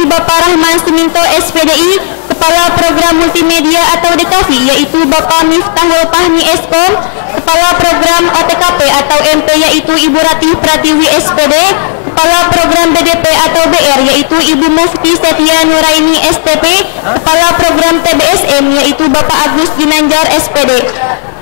yaitu Bapak Rahman Suminto SPDI, Kepala Program Multimedia atau DKV, yaitu Bapak Miftahul Fahmi Eskom, Kepala Program OTKP atau MP, yaitu Ibu Ratih Pratiwi SPD, Kepala Program BDP atau BR, yaitu Ibu Mufti Setia Nuraini STP, Kepala Program TBSM, yaitu Bapak Agus Ginanjar SPD,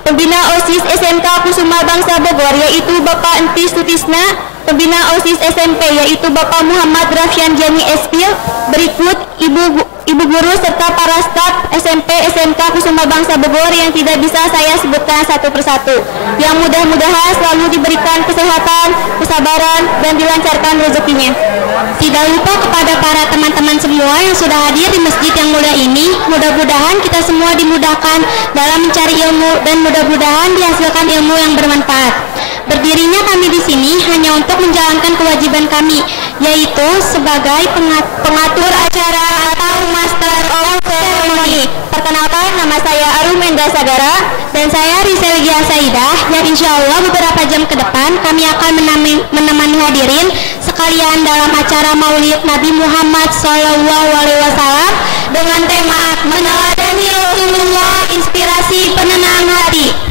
Pembina OSIS SMK Kusuma Bangsa Bogor, yaitu Bapak Entis Sutisna, Pembina OSIS SMP, yaitu Bapak Muhammad Rafyan Jami Espil. Berikut Ibu Guru serta para staf SMP SMK Kusuma Bangsa Bogor yang tidak bisa saya sebutkan satu persatu, yang mudah-mudahan selalu diberikan kesehatan, kesabaran, dan dilancarkan rezekinya. Tidak lupa kepada para teman-teman semua yang sudah hadir di masjid yang mulia ini, mudah-mudahan kita semua dimudahkan dalam mencari ilmu dan mudah-mudahan dihasilkan ilmu yang bermanfaat. Berdirinya kami di sini hanya untuk menjalankan kewajiban kami, yaitu sebagai pengatur acara atau Master of Ceremony. Perkenalkan, nama saya Arum Endra Sagara dan saya Rizal Gia Saidah, yang insya Allah beberapa jam ke depan kami akan menemani hadirin sekalian dalam acara Maulid Nabi Muhammad SAW dengan tema Meneladani Rasulullah, Inspirasi Penenang Hati.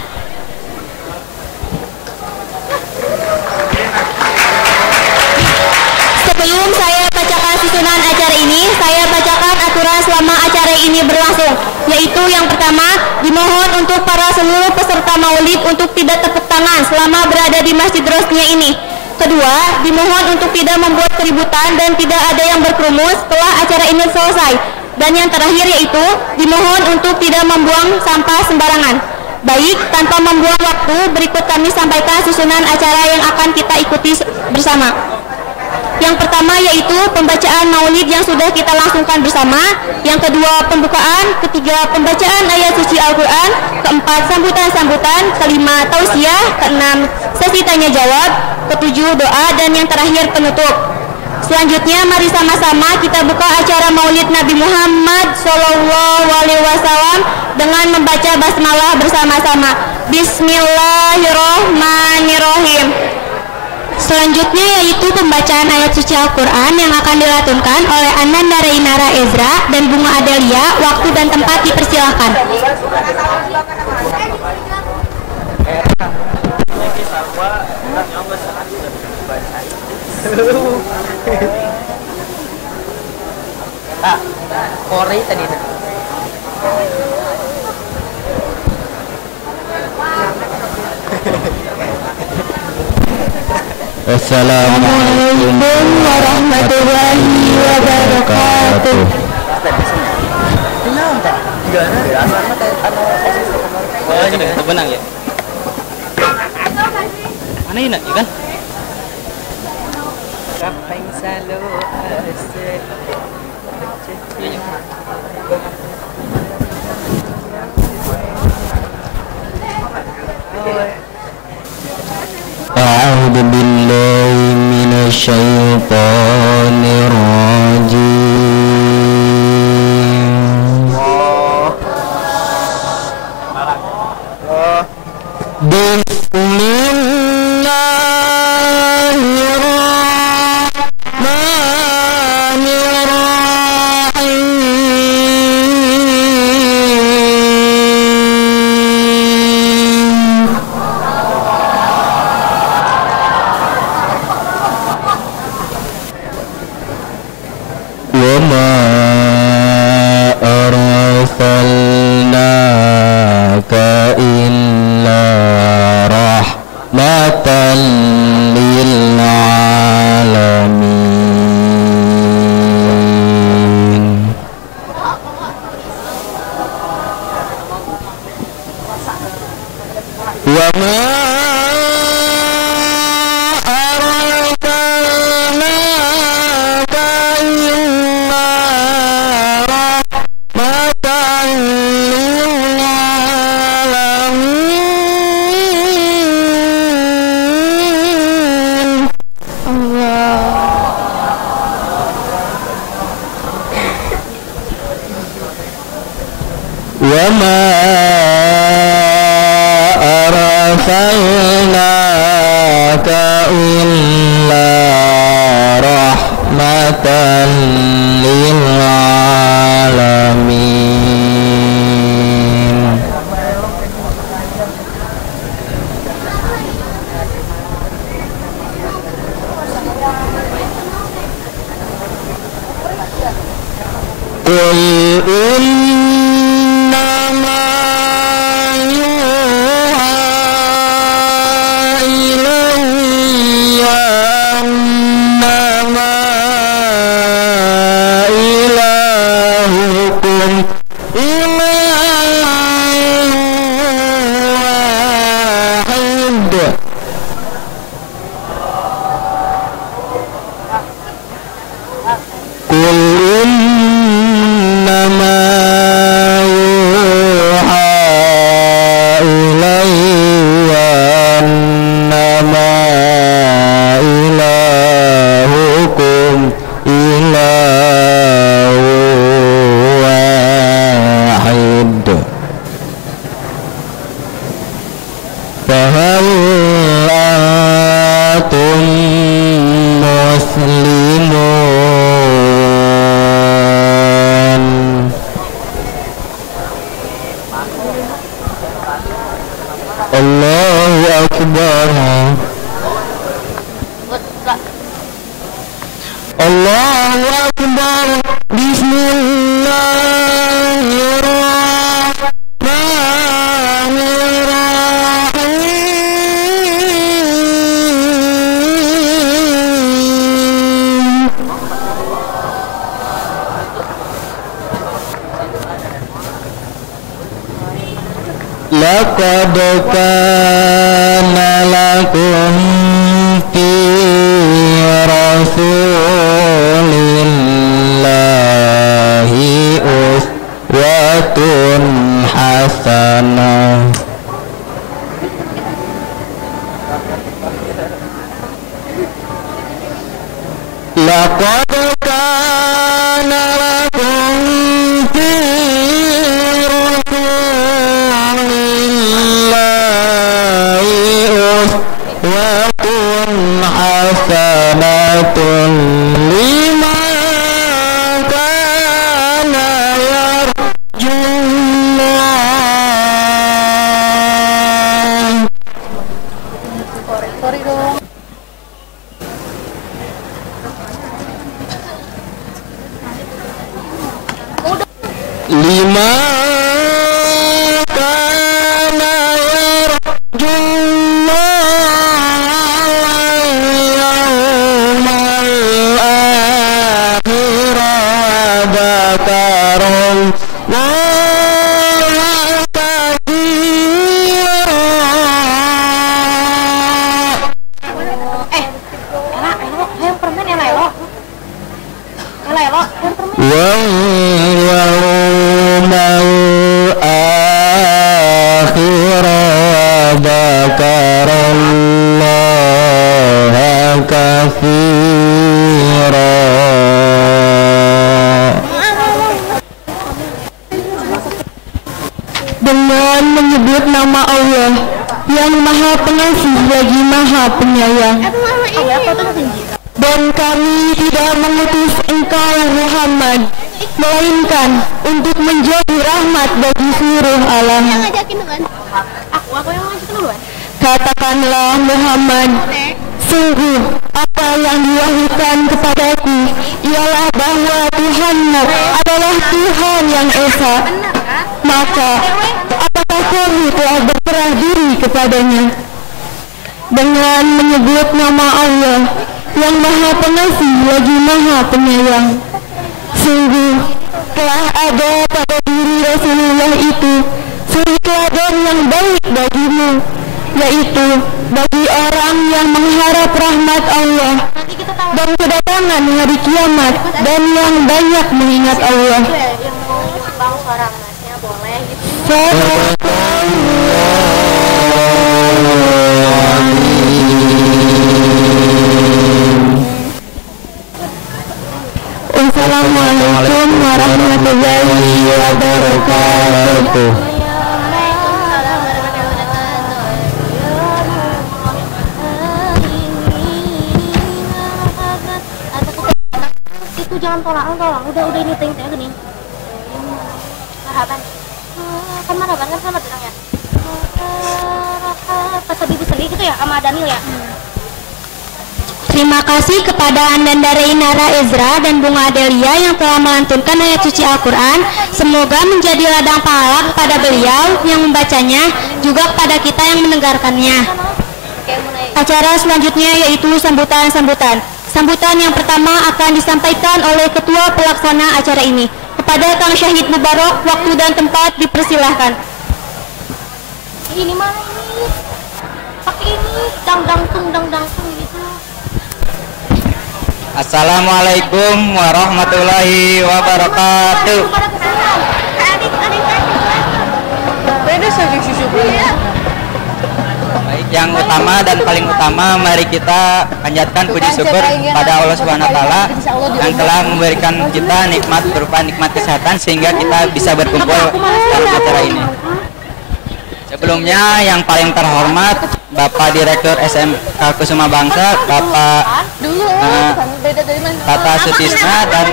Sebelum saya bacakan susunan acara ini, saya bacakan aturan selama acara ini berlangsung, yaitu yang pertama, dimohon untuk para seluruh peserta maulid untuk tidak tepuk tangan selama berada di Masjid Rosnia ini. Kedua, dimohon untuk tidak membuat keributan dan tidak ada yang berkerumun setelah acara ini selesai. Dan yang terakhir yaitu, dimohon untuk tidak membuang sampah sembarangan. Baik, tanpa membuang waktu, berikut kami sampaikan susunan acara yang akan kita ikuti bersama. Yang pertama yaitu pembacaan maulid yang sudah kita langsungkan bersama. Yang kedua, pembukaan. Ketiga, pembacaan ayat suci Al-Quran. Keempat, sambutan-sambutan. Kelima, tausiah. Keenam, sesi tanya jawab. Ketujuh, doa. Dan yang terakhir, penutup. Selanjutnya, mari sama-sama kita buka acara maulid Nabi Muhammad SAW dengan membaca basmalah bersama-sama. Bismillahirrohmanirrohim. Selanjutnya yaitu pembacaan ayat suci Al-Quran yang akan dilatunkan oleh Ananda Reinara Ezra dan Bunga Adelia. Waktu dan tempat dipersilahkan. Kori tadi. Assalamualaikum warahmatullahi wabarakatuh. Benang ya. Mana ini kan? A'udzu billahi minasy syaithanir rajim. Qul innama yuha ilayya annama ilahukum ilahun wahid. Qul innama yuha ilayya annama ilahukum ilahun wahid. Fahal antum muslimun? Allahu Akbar. Allahu Akbar. Bismillahirrahmanirrahim. Laqad kana lakum fi rasulillahi uswatun hasanah. Laqad kana lakum fi rasulillahi uswatun hasanatun liman kana yarjullah. Sorry dong. Lima kana yarjullah yawmal akhir wa dzakarum Yang permen yang lelo. Yang lelo, yang permen. yawmal akhir wa dzakarullaha katsira. Dengan menyebut nama Allah yang Maha Pengasih lagi Maha Penyayang. Dan kami tidak mengutus engkau Muhammad melainkan untuk menjadi rahmat bagi seluruh alam. Aku yang ngajakin duluan. Katakanlah Muhammad, sungguh apa yang diwahyukan kepadaku ialah bahwa Tuhanmu adalah Tuhan yang esa. Maka apakah kamu telah berserah diri kepadanya? Dengan menyebut nama Allah yang Maha Pengasih lagi Maha Penyayang. Sungguh telah ada pada diri Rasulullah itu suri teladan yang baik bagimu, yaitu bagi orang yang mengharap rahmat Allah dan kedatangan hari kiamat dan yang banyak mengingat Allah. Yang mau bang suara masnya boleh gitu. Assalamualaikum warahmatullahi wabarakatuh. Itu jangan tolong, udah ini ting gini. Marhaban. Kan marhaban kan sama bilang ya. Pas Habibie sedih gitu ya sama Daniel ya. Terima kasih kepada Ananda Reinara Ezra dan Bunga Adelia yang telah melantunkan ayat suci Al-Quran. Semoga menjadi ladang pahala kepada beliau yang membacanya, juga kepada kita yang mendengarkannya. Acara selanjutnya yaitu sambutan-sambutan. Sambutan yang pertama akan disampaikan oleh Ketua Pelaksana acara ini. Kepada Kang Syahid Mubarok, waktu dan tempat dipersilahkan. Ini mana ini? Pakai ini dang-dang-tung gitu. Assalamualaikum warahmatullahi wabarakatuh. Beda saja susu. Baik, yang utama dan paling utama, mari kita panjatkan puji syukur pada Allah Subhanahu wa taala yang telah memberikan kita nikmat berupa nikmat kesehatan sehingga kita bisa berkumpul dalam acara ini. Sebelumnya yang paling terhormat Bapak Direktur SMK Kusuma Bangsa, Bapak Tata Sutisna, dan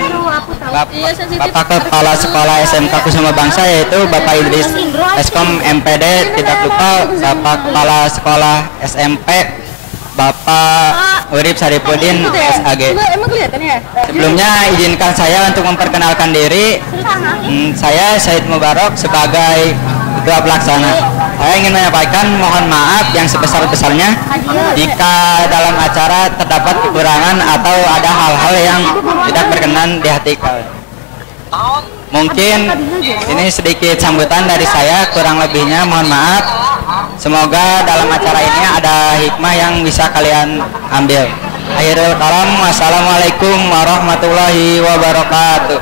Bapak Kepala Sekolah SMK Kusuma Bangsa yaitu Bapak Idris Eskom MPD, tidak lupa Bapak Kepala Sekolah SMP Bapak Urip Saripudin SAG. Sebelumnya izinkan saya untuk memperkenalkan diri. Saya Syahid Mubarok sebagai Ketua Pelaksana. Saya ingin menyampaikan mohon maaf yang sebesar-besarnya jika dalam acara terdapat kekurangan atau ada hal-hal yang tidak berkenan di hati kalian. Mungkin ini sedikit sambutan dari saya, kurang lebihnya mohon maaf. Semoga dalam acara ini ada hikmah yang bisa kalian ambil. Akhirul kalam, wassalamualaikum warahmatullahi wabarakatuh.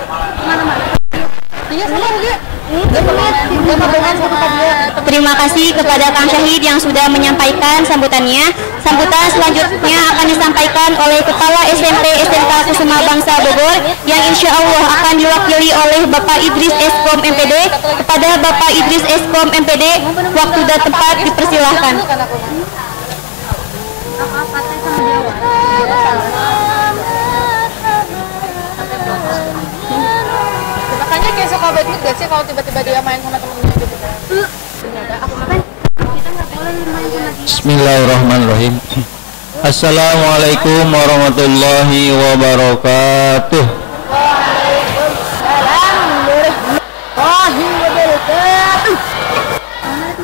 Terima kasih kepada Kang Syahid yang sudah menyampaikan sambutannya. Sambutan selanjutnya akan disampaikan oleh Kepala SMP SMK Kusuma Bangsa Bogor yang insya Allah akan diwakili oleh Bapak Idris Eskom MPD. Kepada Bapak Idris Eskom MPD, waktu dan tempat dipersilahkan. Makanya kayak suka banget gak sih kalau tiba-tiba dia main sama temennya gitu. Bismillahirrahmanirrahim. Assalamualaikum warahmatullahi wabarakatuh.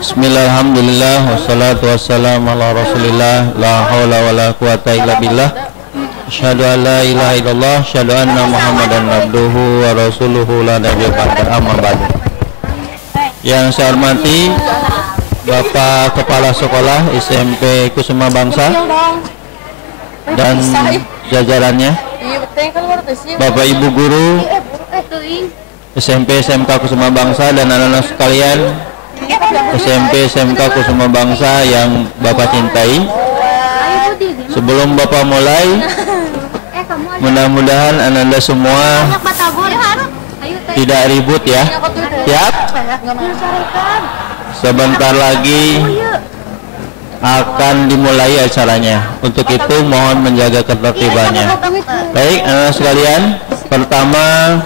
Bismillahirrahmanirrahim. Wassalatu wassalamu ala rasulillah. La hawla wa la quwata illa billah. Asyhadu an la ilaha illallah, asyhadu anna Muhammadan abduhu wa rasuluhu la nabiyya ba'da, amma ba'du. Yang saya hormati Bapak Kepala Sekolah SMP Kusuma Bangsa dan jajarannya, Bapak Ibu Guru SMP SMK Kusuma Bangsa dan anak-anak sekalian SMP SMK Kusuma Bangsa yang Bapak cintai. Sebelum Bapak mulai, mudah-mudahan Anda semua tidak ribut ya. Siap? Sebentar lagi akan dimulai acaranya. Untuk itu mohon menjaga ketertibannya. Baik, anak sekalian, pertama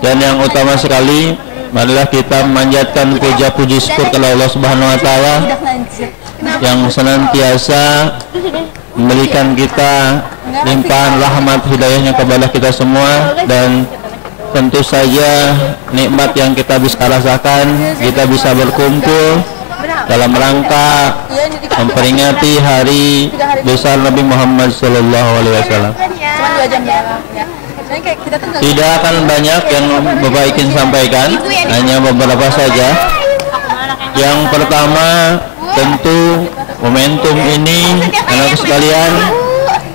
dan yang utama sekali, marilah kita memanjatkan puja-puji syukur kepada Allah Subhanahu wa taala yang senantiasa memberikan kita limpahan rahmat hidayahnya kepada kita semua, dan tentu saja nikmat yang kita bisa rasakan, kita bisa berkumpul dalam rangka memperingati hari besar Nabi Muhammad SAW. Tidak akan banyak yang Bapak ingin sampaikan, hanya beberapa saja. Yang pertama, tentu momentum ini anak sekalian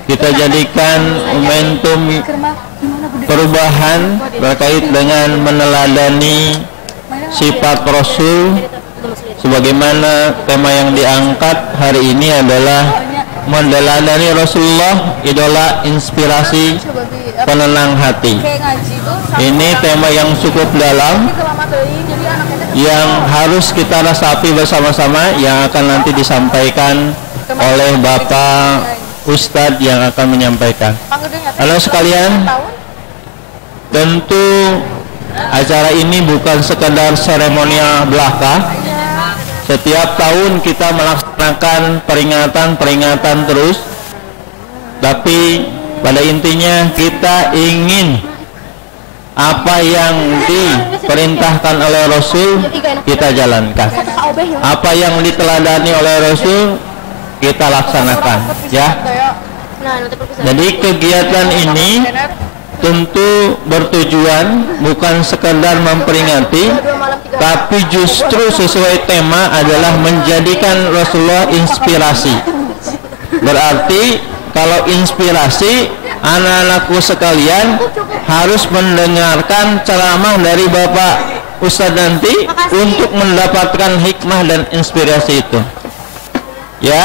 kita jadikan momentum perubahan terkait dengan meneladani sifat Rasul, sebagaimana tema yang diangkat hari ini adalah meneladani Rasulullah, idola inspirasi penenang hati. Ini tema yang cukup dalam yang harus kita resapi bersama-sama, yang akan nanti disampaikan oleh Bapak Ustadz yang akan menyampaikan. Halo sekalian, tentu acara ini bukan sekedar seremonial belaka. Setiap tahun kita melaksanakan peringatan terus, tapi pada intinya kita ingin apa yang diperintahkan oleh Rasul kita jalankan, apa yang diteladani oleh Rasul kita laksanakan, ya. Jadi kegiatan ini tentu bertujuan bukan sekedar memperingati, tapi justru sesuai tema adalah menjadikan Rasulullah inspirasi. Berarti kalau inspirasi, anak-anakku sekalian harus mendengarkan ceramah dari Bapak Ustadz nanti untuk mendapatkan hikmah dan inspirasi itu, ya.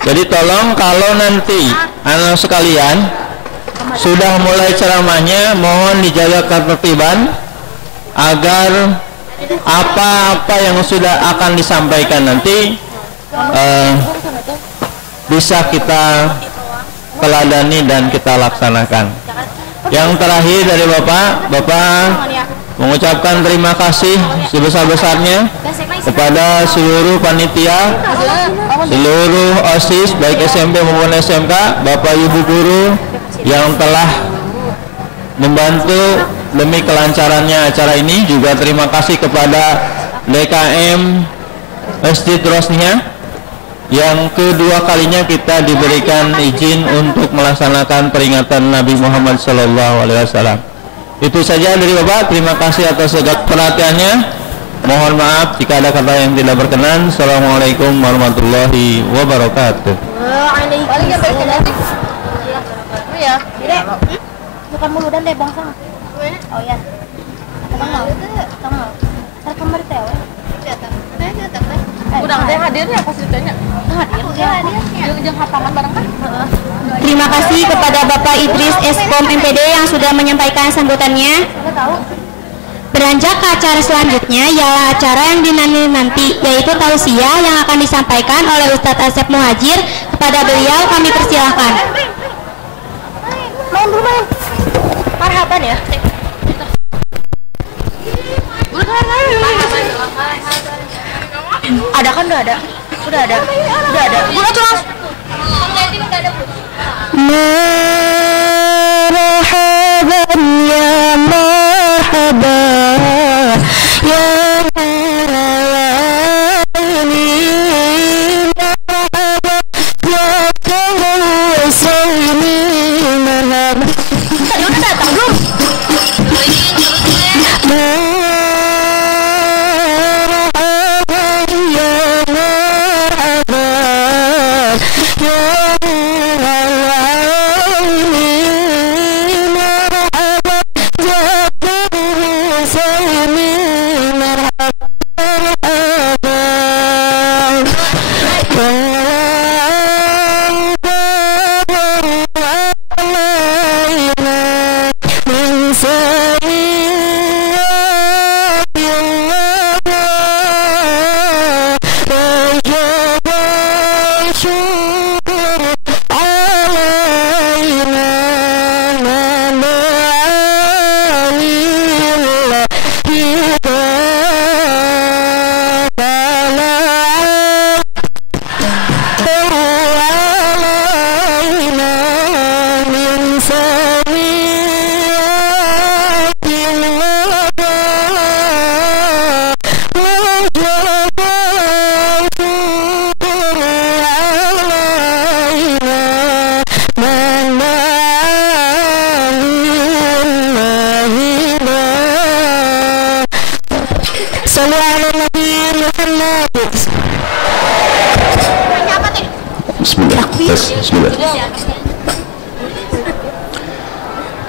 Jadi tolong kalau nanti anak sekalian sudah mulai ceramahnya, mohon dijaga ketertiban agar apa-apa yang sudah akan disampaikan nanti bisa kita teladani dan kita laksanakan. Yang terakhir dari Bapak mengucapkan terima kasih sebesar-besarnya kepada seluruh panitia, seluruh OSIS baik SMP maupun SMK, Bapak Ibu guru yang telah membantu demi kelancarannya acara ini. Juga terima kasih kepada DKM Masjid Rosnia yang kedua kalinya kita diberikan izin untuk melaksanakan peringatan Nabi Muhammad SAW. Itu saja dari Bapak. Terima kasih atas segala perhatiannya. Mohon maaf jika ada kata yang tidak berkenan. Assalamualaikum warahmatullahi wabarakatuh. Ya, bukan mulu dan deh bangsa. Oh ya. Kamar teh. Udang teh hadirnya pas ditanya. Hadir. Hataman bareng kan? Terima kasih kepada Bapak Idris Eskom MPD yang sudah menyampaikan sambutannya. Beranjak ke acara selanjutnya ialah acara yang dinanti-nanti, yaitu tausiah yang akan disampaikan oleh Ustadz Asep Muhajir. Kepada beliau kami persilahkan. Main. Marhaban ya. Ada kan? Udah ada. Buka terus. Marhaban ya marhaban ya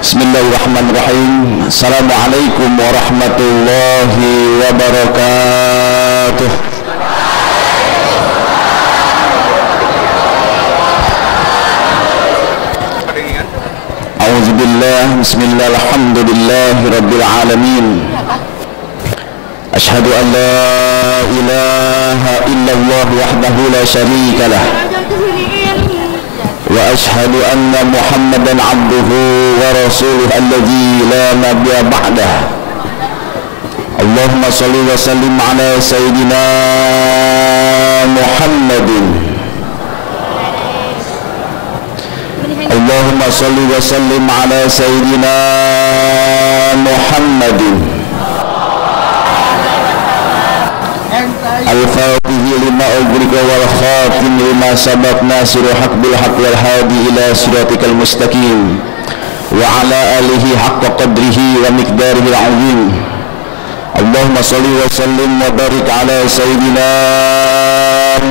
Bismillahirrahmanirrahim. Assalamualaikum warahmatullahi wabarakatuh. A'udzubillah. Bismillah. Alhamdulillahi rabbil alamin. Ashhadu an la ilaha illallah wahdahu la syarika lah. وأشهد أن محمدا عبده ورسوله الذي لا نبي بعده. اللهم صل وسلم على سيدنا محمد Allahumma salli wa sallim ala Sayyidina Muhammadin Al-Fatih lima ugrika wal khatim lima sabab nasiru haq bil haq wal hadi ila siratikal mustaqim wa ala alihi haqqa qadrihi wa miqdarihi al-azim. Allahumma salli wa sallim wa barik ala Sayyidina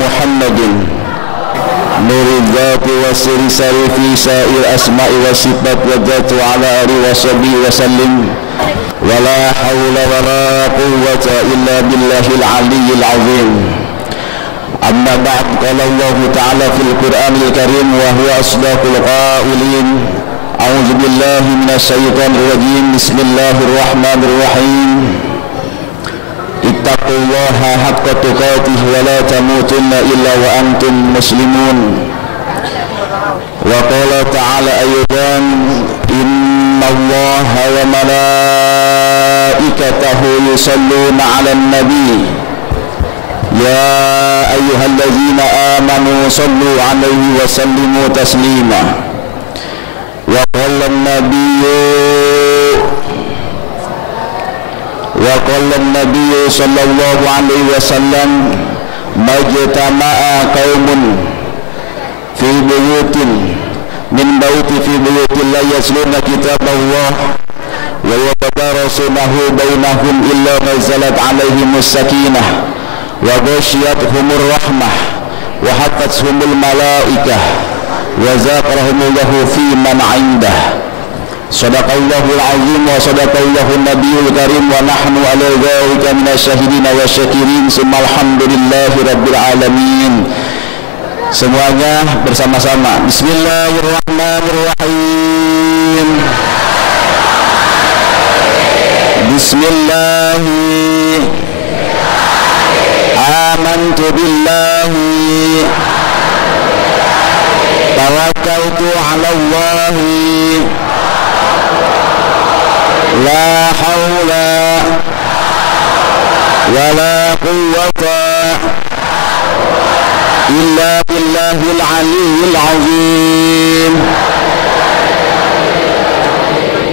Muhammadin nurul dhati wa siri sari fi sa'ir asma'i wa sifat wa dhatu ala alihi wa sahbihi wa sallim. ولا حول ولا قوة إلا بالله العلي العظيم. أما بعد قال الله تعالى في القرآن الكريم وهو أصدق القائلين أعوذ بالله من الشيطان الرجيم بسم الله الرحمن الرحيم اتقوا الله حق تقاته ولا تموتن إلا وأنتم مسلمون. وقال تعالى أيضا إن الله وملائكته يصلون على النبي يا أيها الذين آمنوا صلوا عليه وسلموا تسليما. وقال النبي صلى الله عليه وسلم ما اجتمع قوم في بيوت من بيت في بيوت الله يتلون كتاب الله ويتدارسونه بينهم إلا نزلت عليهم السكينة وغشيتهم الرحمة وحفتهم الملائكة وذكرهم الله في من عنده. صدق الله العظيم وصدق الله النبي الكريم ونحن على ذلك من الشاهدين والشاكرين ثم الحمد لله رب العالمين. Semuanya bersama-sama. Bismillahirrahmanirrahim. Bismillahi amantu billahi tawakkaltu ala Allahi la hawla wa la quwwata illa billahil aliyyil azim.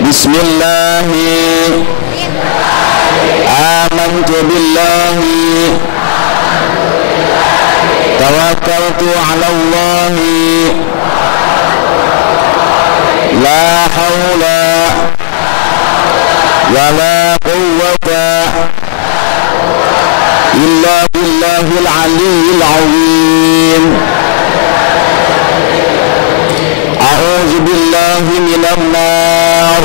Bismillahi amantu billahi tawakkaltu ala Allahi la hawla wa la quwwata illa billahil aliyyil azim. A'udzu billahi minan nar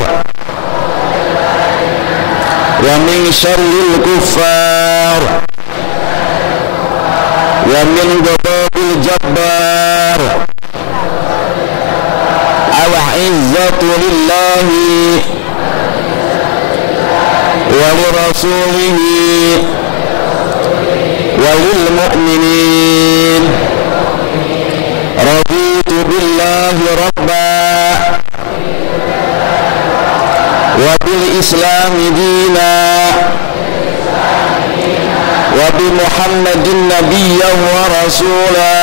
wa min syarril kuffar wa min ghadabil jabbar. Al-izzatu lillahi wa li rasulihi wa lil mu'minin. Raditu billahi rabba wa bil islami dina wa bi Muhammadin nabiyyan wa rasula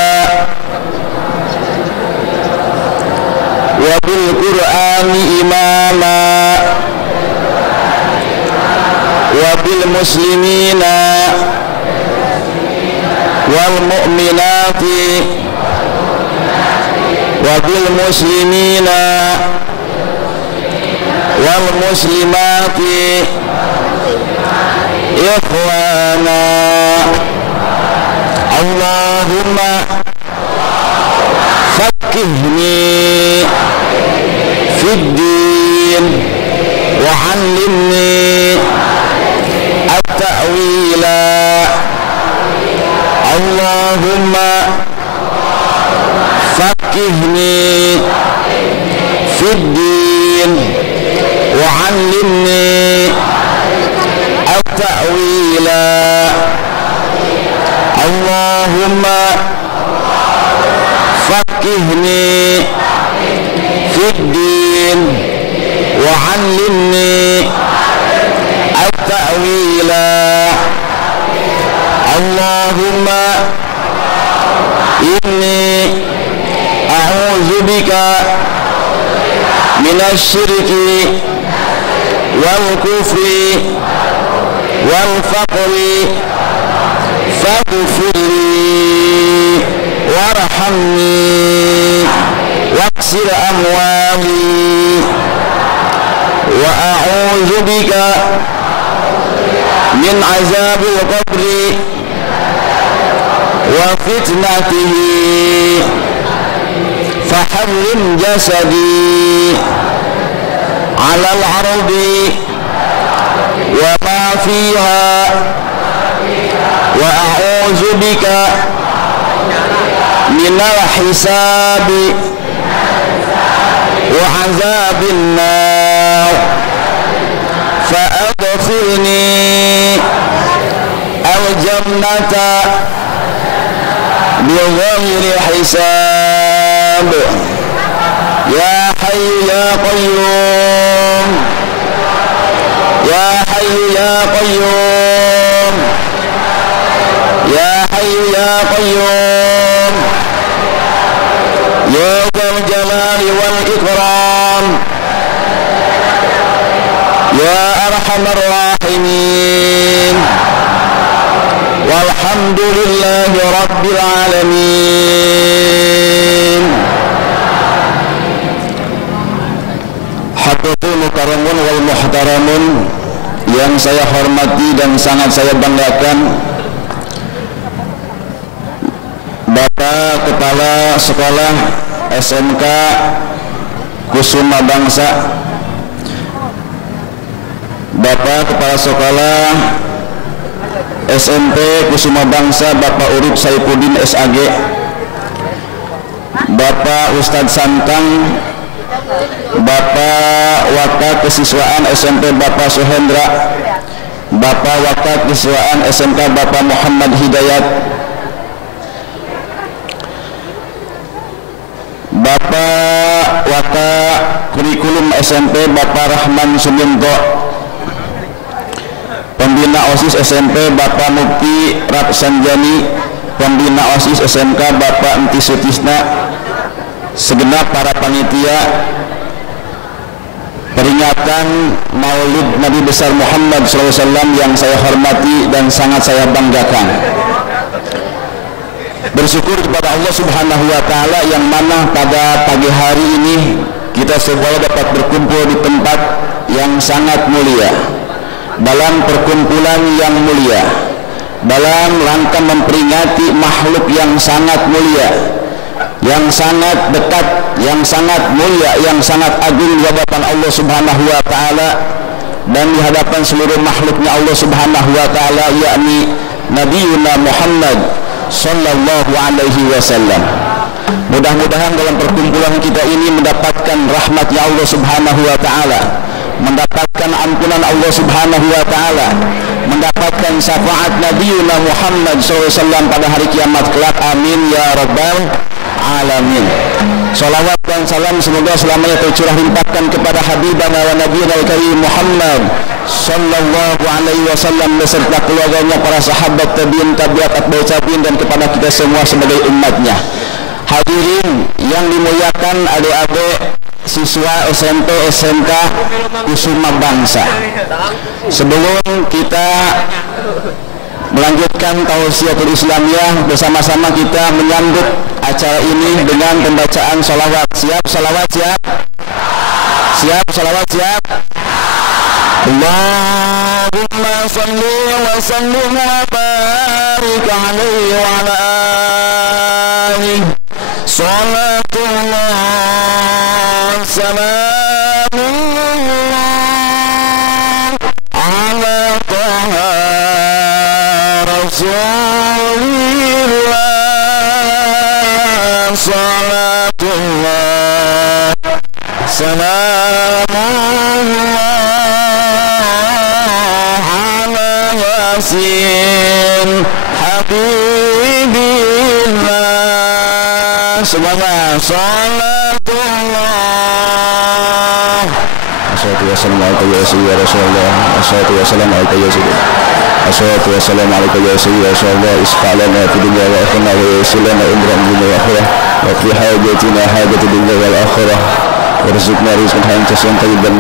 wa bil Qur'ani imama wa bil muslimina wal mu'minati wa bil muslimina wal muslimati ikhwana. Allahumma fakihni fid din wa 'allimni at-ta'wila. Allahumma fakihni fid din wa 'allimni at-ta'wila. Allahumma fakihni fid din wa 'allimni at-ta'wila. Allahumma inni a'udzu الشرك والكفر والفقر فاغفر لي وارحمني واكسر أموالي وأعوذ بك من عذاب القبر وفتنته فحرم جسدي على الأرض وما فيها وأعوذ بك من الحساب وعذاب النار فأدخلني الجنة بغير حساب يا حي يا قيوم يا حي يا قيوم يا حي يا قيوم يا ذا الجلال والإكرام يا أرحم الراحمين والحمد لله رب العالمين. Hadratul Mukaramun wal Muhtaramun yang saya hormati dan sangat saya banggakan, Bapak Kepala Sekolah SMK Kusuma Bangsa, Bapak Kepala Sekolah SMP Kusuma Bangsa Bapak Urip Saifuddin SAG, Bapak Ustadz Santang, Bapak Wakil Kesiswaan SMP Bapak Suhendra, Bapak Wakil Kesiswaan SMK Bapak Muhammad Hidayat, Bapak Wakil Kurikulum SMP Bapak Rahman Suminto, Pembina OSIS SMP Bapak Mufti Rapsanjani, Pembina OSIS SMK Bapak Enti Sutisna, segenap para panitia peringatan Maulid Nabi besar Muhammad SAW yang saya hormati dan sangat saya banggakan. Bersyukur kepada Allah Subhanahu wa Ta'ala yang mana pada pagi hari ini kita semua dapat berkumpul di tempat yang sangat mulia, dalam perkumpulan yang mulia, dalam rangka memperingati makhluk yang sangat mulia, yang sangat dekat, yang sangat mulia, yang sangat agung di hadapan Allah Subhanahu wa Ta'ala dan di hadapan seluruh makhluknya Allah Subhanahu wa Ta'ala, yakni Nabiuna Muhammad sallallahu alaihi wasallam. Mudah-mudahan dalam perkumpulan kita ini mendapatkan rahmatnya Allah Subhanahu wa Ta'ala, mendapatkan ampunan Allah Subhanahu wa Ta'ala, mendapatkan syafaat Nabiuna Muhammad SAW pada hari kiamat kelak. Amin ya rabbal alamin. Salawat dan salam semoga selamanya tercurah limpahkan kepada Habibana wa Nabiyina al-Karim Muhammad sallallahu alaihi wasallam beserta keluarganya, para sahabat, tabi'in, tabi'at, atba'ut tabi'in, dan kepada kita semua sebagai umatnya. Hadirin yang dimuliakan adik-adik siswa SMP SMK Kusuma Bangsa, sebelum kita melanjutkan tausiatul Islamiyah, bersama-sama kita menyambut acara ini dengan pembacaan salawat. Siap salawat? Siap? Siap salawat? Siap? Allahumma salli wa sallim wa barik alaihi wa ala alihi salatullah salamullah ala taha rasulillah salatullah salamullah ala yasin habibillah semuanya salatullah. Assalatu wassalamu ala ya Rasulullah, assalatu wassalamu ala ya Rasulullah, assalatu wassalamu ala ya Rasulullah, isqalana fi dunya wa akhirah wa yasilana umran dunya wa akhirah wa fi hajatina hajat dunya wal akhirah warzuqna rizqan halalan thayyiban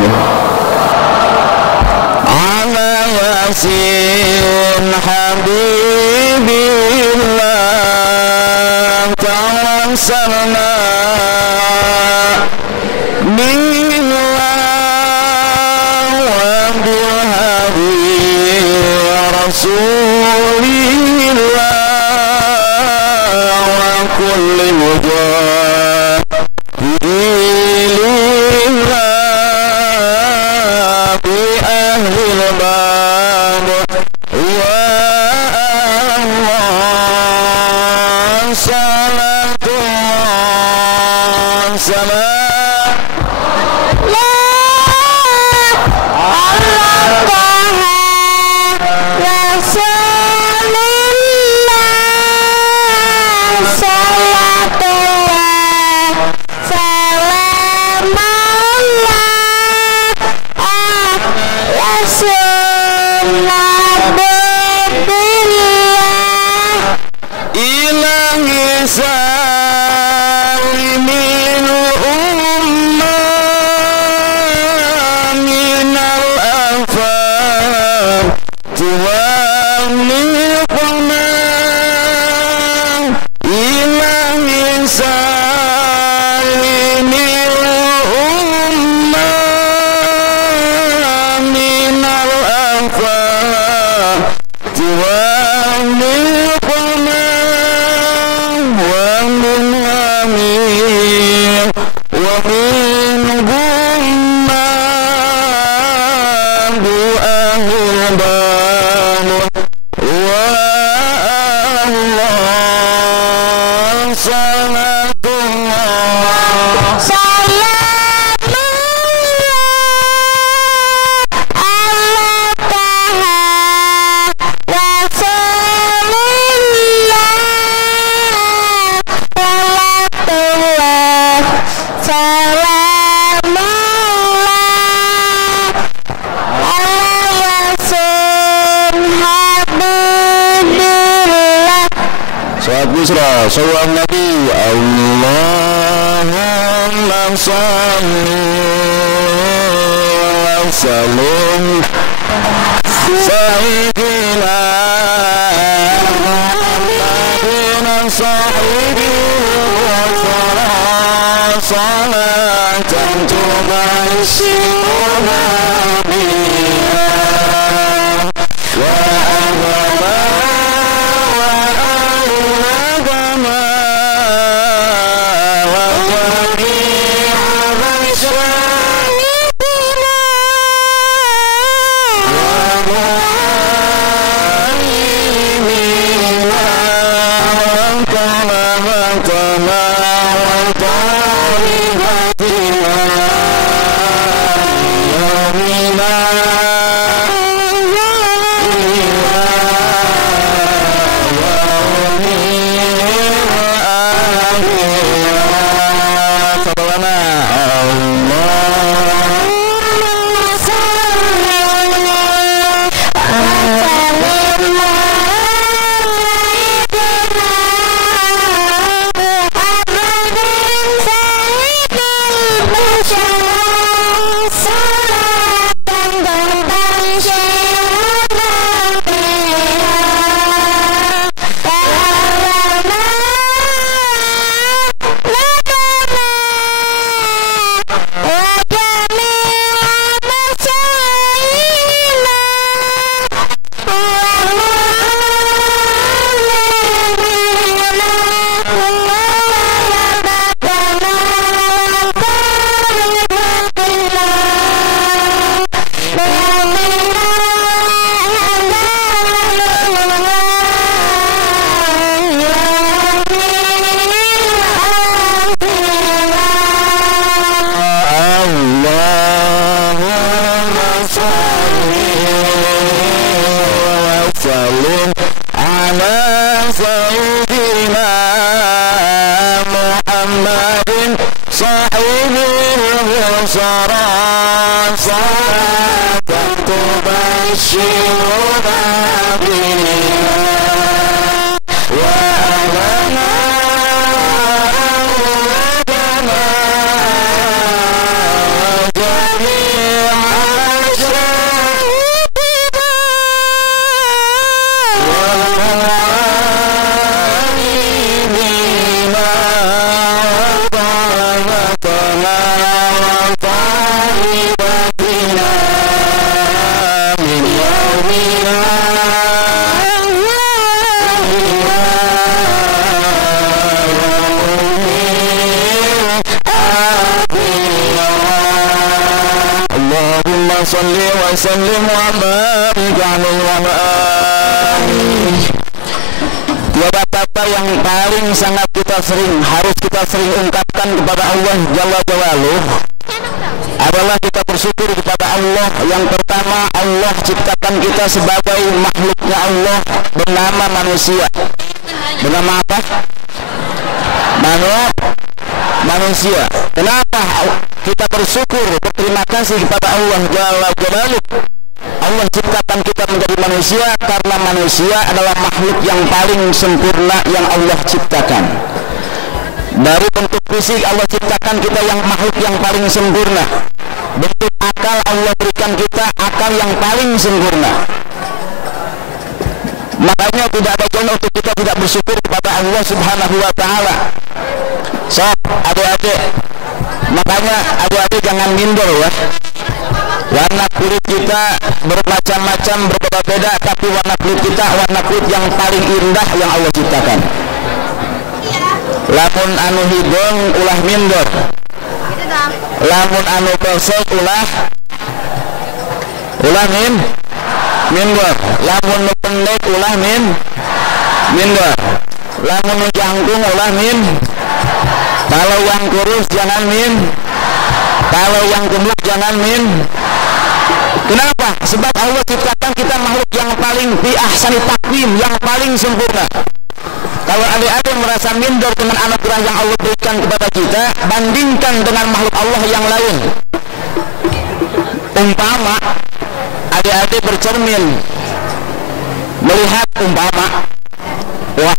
ala yasin habibillah tawassalna Sallallahu Nabi Allahumma salli wa sallim sayyidina Muhammadin sahibi wa salatan tumaishuna biha wa Allahumma salli wa sallim wa barik alaihi wa alihi. Ya Bapak yang paling sangat harus kita sering ungkapkan kepada Allah Jalla Jalaluh adalah kita bersyukur kepada Allah. Yang pertama, Allah ciptakan kita sebagai makhluknya Allah bernama manusia. Bernama apa? Manusia. Kenapa kita bersyukur, berterima kasih kepada Allah Jalla Jalaluh? Allah ciptakan kita menjadi manusia karena manusia adalah makhluk yang paling sempurna yang Allah ciptakan. Dari bentuk fisik Allah ciptakan kita yang makhluk yang paling sempurna. Bentuk akal Allah berikan kita akal yang paling sempurna. Makanya tidak ada jalan untuk kita tidak bersyukur kepada Allah Subhanahu wa Ta'ala. Adik-adik, makanya adik-adik jangan minder ya. Warna kulit kita bermacam-macam, berbeda-beda, tapi warna kulit kita warna kulit yang paling indah yang Allah ciptakan. Lamun anu hidung ulah minder, lamun anu besok ulah minder, lamun nu pendek ulah minder, lamun nu jangkung ulah kalau yang kurus jangan kalau yang gemuk jangan Kenapa? Sebab Allah ciptakan kita makhluk yang paling fi ahsani taqwim, yang paling sempurna. Kalau adik-adik merasa minder dengan anugerah yang Allah berikan kepada kita, bandingkan dengan makhluk Allah yang lain. Umpama adik-adik bercermin melihat umpama, wah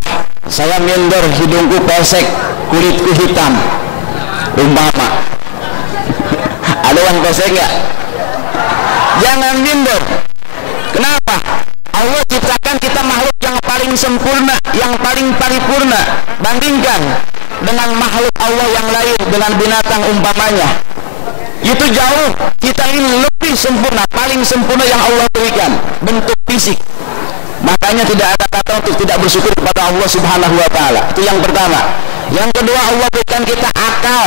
saya minder, hidungku pesek, kulitku hitam, umpama. Ada yang pesek nggak? Jangan minder. Kenapa? Allah ciptakan kita makhluk yang paling sempurna, yang paling paripurna. Bandingkan dengan makhluk Allah yang lain, dengan binatang umpamanya. Itu jauh, kita ini lebih sempurna, paling sempurna yang Allah berikan, bentuk fisik. Makanya tidak ada kata untuk tidak bersyukur kepada Allah Subhanahu wa Ta'ala. Itu yang pertama. Yang kedua, Allah berikan kita akal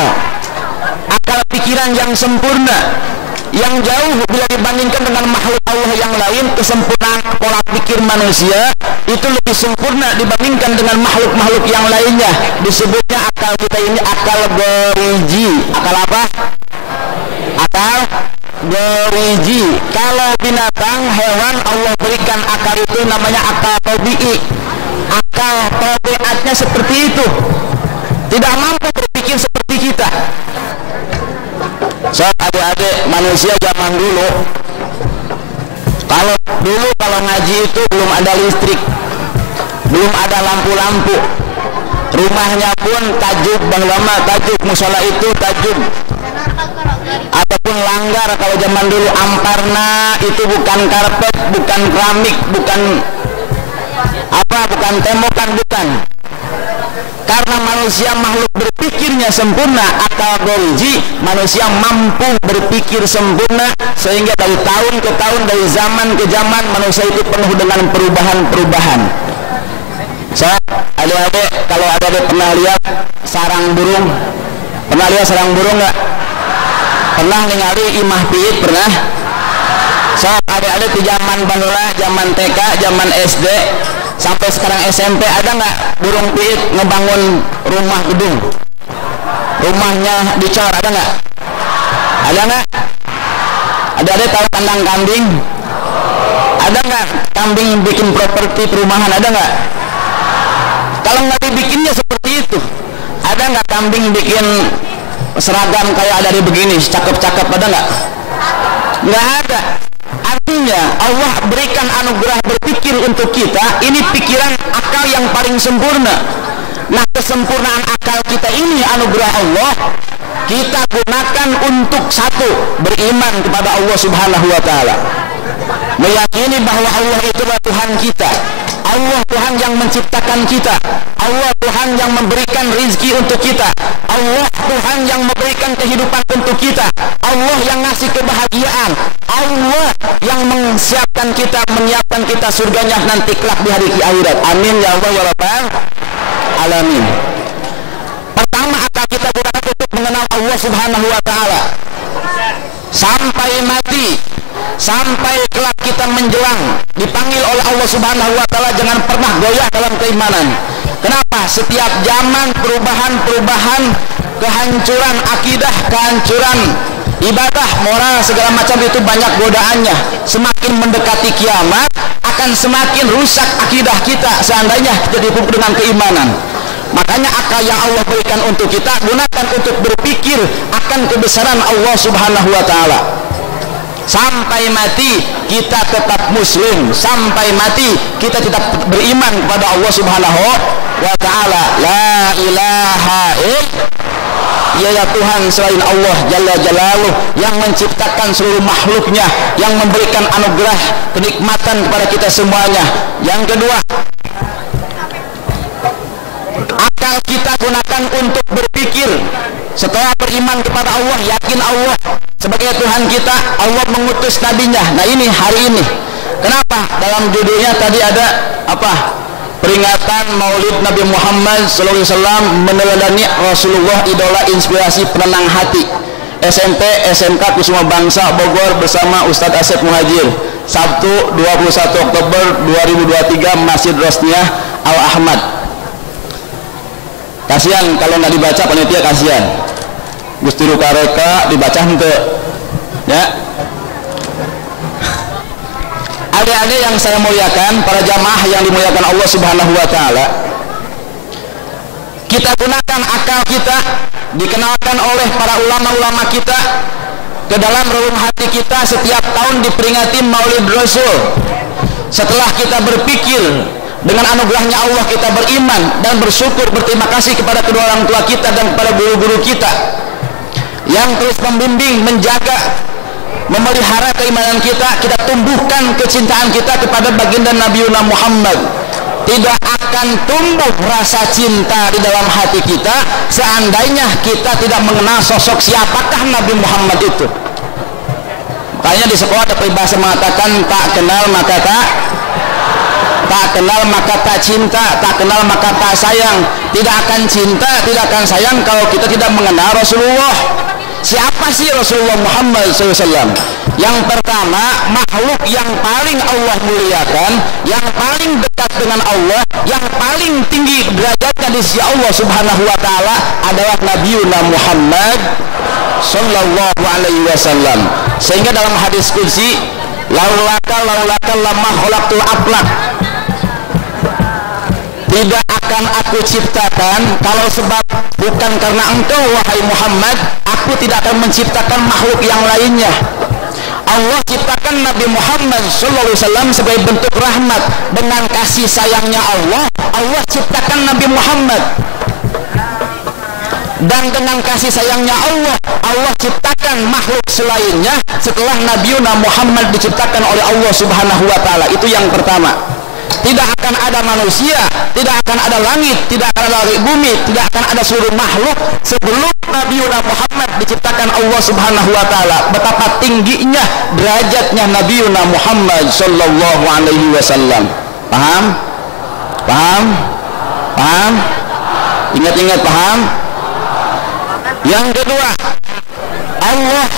pikiran yang sempurna, yang jauh bila dibandingkan dengan makhluk Allah yang lain. Kesempurnaan pola pikir manusia itu lebih sempurna dibandingkan dengan makhluk-makhluk yang lainnya. Disebutnya akal kita ini akal geriji. Akal apa? Akal geriji. Kalau binatang, hewan, Allah berikan akal itu namanya akal tabi'i. Akal tabiatnya seperti itu, tidak mampu berpikir seperti kita. So, adik-adik, manusia zaman dulu, kalau ngaji itu belum ada listrik, belum ada lampu-lampu, rumahnya pun tajuk, bang lama tajuk, musola itu tajuk, ataupun langgar. Kalau zaman dulu amparna itu bukan karpet, bukan keramik, bukan tembokan, bukan. Karena manusia makhluk berpikirnya sempurna, akal goriji, manusia mampu berpikir sempurna, sehingga dari tahun ke tahun, dari zaman ke zaman, manusia itu penuh dengan perubahan-perubahan. So, adik-adik, kalau adik-adik pernah lihat sarang burung? Pernah lihat sarang burung nggak? Pernah ningali imah piit? Pernah? So, adik-adik di zaman baheula, zaman TK, zaman SD, sampai sekarang SMP, ada nggak burung piit ngebangun rumah gedung? Rumahnya dicor, ada nggak? Ada nggak? Ada tahu kandang kambing? Ada nggak kambing bikin properti perumahan? Ada nggak? Kalau nggak dibikinnya seperti itu. Ada nggak kambing bikin seragam kayak ada di begini, cakep-cakep? Ada nggak? Nggak ada. Artinya Allah berikan anugerah berpikir untuk kita, ini pikiran akal yang paling sempurna. Nah, kesempurnaan akal kita ini anugerah Allah, kita gunakan untuk satu, beriman kepada Allah Subhanahu wa Ta'ala, meyakini bahwa Allah itulah Tuhan kita. Allah Tuhan yang menciptakan kita, Allah Tuhan yang memberikan rizki untuk kita, Allah Tuhan yang memberikan kehidupan untuk kita, Allah yang ngasih kebahagiaan, Allah yang menyiapkan kita, menyiapkan kita surganya nanti kelak di hari akhirat. Amin ya Allah ya Rabbal alamin. Pertama akal kita gunakan untuk mengenal Allah Subhanahu wa taala sampai mati, sampai kelak kita menjelang dipanggil oleh Allah Subhanahu wa taala. Jangan pernah goyah dalam keimanan. Kenapa? Setiap zaman perubahan, kehancuran akidah, kehancuran ibadah, moral, segala macam itu banyak godaannya. Semakin mendekati kiamat akan semakin rusak akidah kita seandainya kita dipupuk dengan keimanan. Makanya akal yang Allah berikan untuk kita gunakan untuk berpikir akan kebesaran Allah Subhanahu wa taala. Sampai mati kita tetap muslim, sampai mati kita tetap beriman kepada Allah Subhanahu wa taala. La ilaha illallah, ya Tuhan selain Allah Jalla Jalaluh yang menciptakan seluruh makhluknya, yang memberikan anugerah kenikmatan kepada kita semuanya. Yang kedua, akal kita gunakan untuk berpikir. Setelah beriman kepada Allah, yakin Allah sebagai Tuhan kita, Allah mengutus nabinya. Nah ini hari ini. Kenapa? Dalam judulnya tadi ada apa? Peringatan Maulid Nabi Muhammad SAW, meneladani Rasulullah, idola inspirasi penenang hati. SMP SMK Kusuma Bangsa Bogor bersama Ustadz Asep Muhajir. Sabtu 21 Oktober 2023, Masjid Rosniah Al Ahmad. Kasihan kalau nggak dibaca panitia, kasihan. Gusti Rukareka dibaca hente, ya. Adik-adik yang saya muliakan, para jamaah yang dimuliakan Allah Subhanahu wa taala, kita gunakan akal kita, dikenalkan oleh para ulama-ulama kita ke dalam relung hati kita. Setiap tahun diperingati Maulid Rasul. Setelah kita berpikir, dengan anugerahnya Allah kita beriman dan bersyukur, berterima kasih kepada kedua orang tua kita dan kepada guru-guru kita yang terus membimbing, menjaga, memelihara keimanan kita. Kita tumbuhkan kecintaan kita kepada baginda Nabi Muhammad. Tidak akan tumbuh rasa cinta di dalam hati kita seandainya kita tidak mengenal sosok siapakah Nabi Muhammad itu. Makanya di sekolah ada peribahasa mengatakan tak kenal maka tak kenal maka tak cinta, tak kenal maka tak sayang. Tidak akan cinta, tidak akan sayang kalau kita tidak mengenal Rasulullah. Siapa sih Rasulullah Muhammad SAW? Yang pertama, makhluk yang paling Allah muliakan, yang paling dekat dengan Allah, yang paling tinggi derajatnya di sisi Allah Subhanahu wa taala adalah Nabiuna Muhammad sallallahu alaihi wasallam. Sehingga dalam hadis qudsi, laulaka lama khalaqtul aflaq, tidak akan aku ciptakan kalau sebab bukan karena engkau wahai Muhammad, aku tidak akan menciptakan makhluk yang lainnya. Allah ciptakan Nabi Muhammad SAW sebagai bentuk rahmat. Dengan kasih sayangnya Allah, Allah ciptakan Nabi Muhammad. Dan dengan kasih sayangnya Allah, Allah ciptakan makhluk selainnya setelah Nabiuna Muhammad diciptakan oleh Allah Subhanahu wa taala. Itu yang pertama. Tidak akan ada manusia, tidak akan ada langit, tidak akan ada bumi, tidak akan ada seluruh makhluk sebelum Nabiuna Muhammad diciptakan Allah Subhanahu wa taala. Betapa tingginya derajatnya Nabiuna Muhammad sallallahu alaihi wasallam. Paham? Paham? Paham? Ingat-ingat, paham? Yang kedua, Allah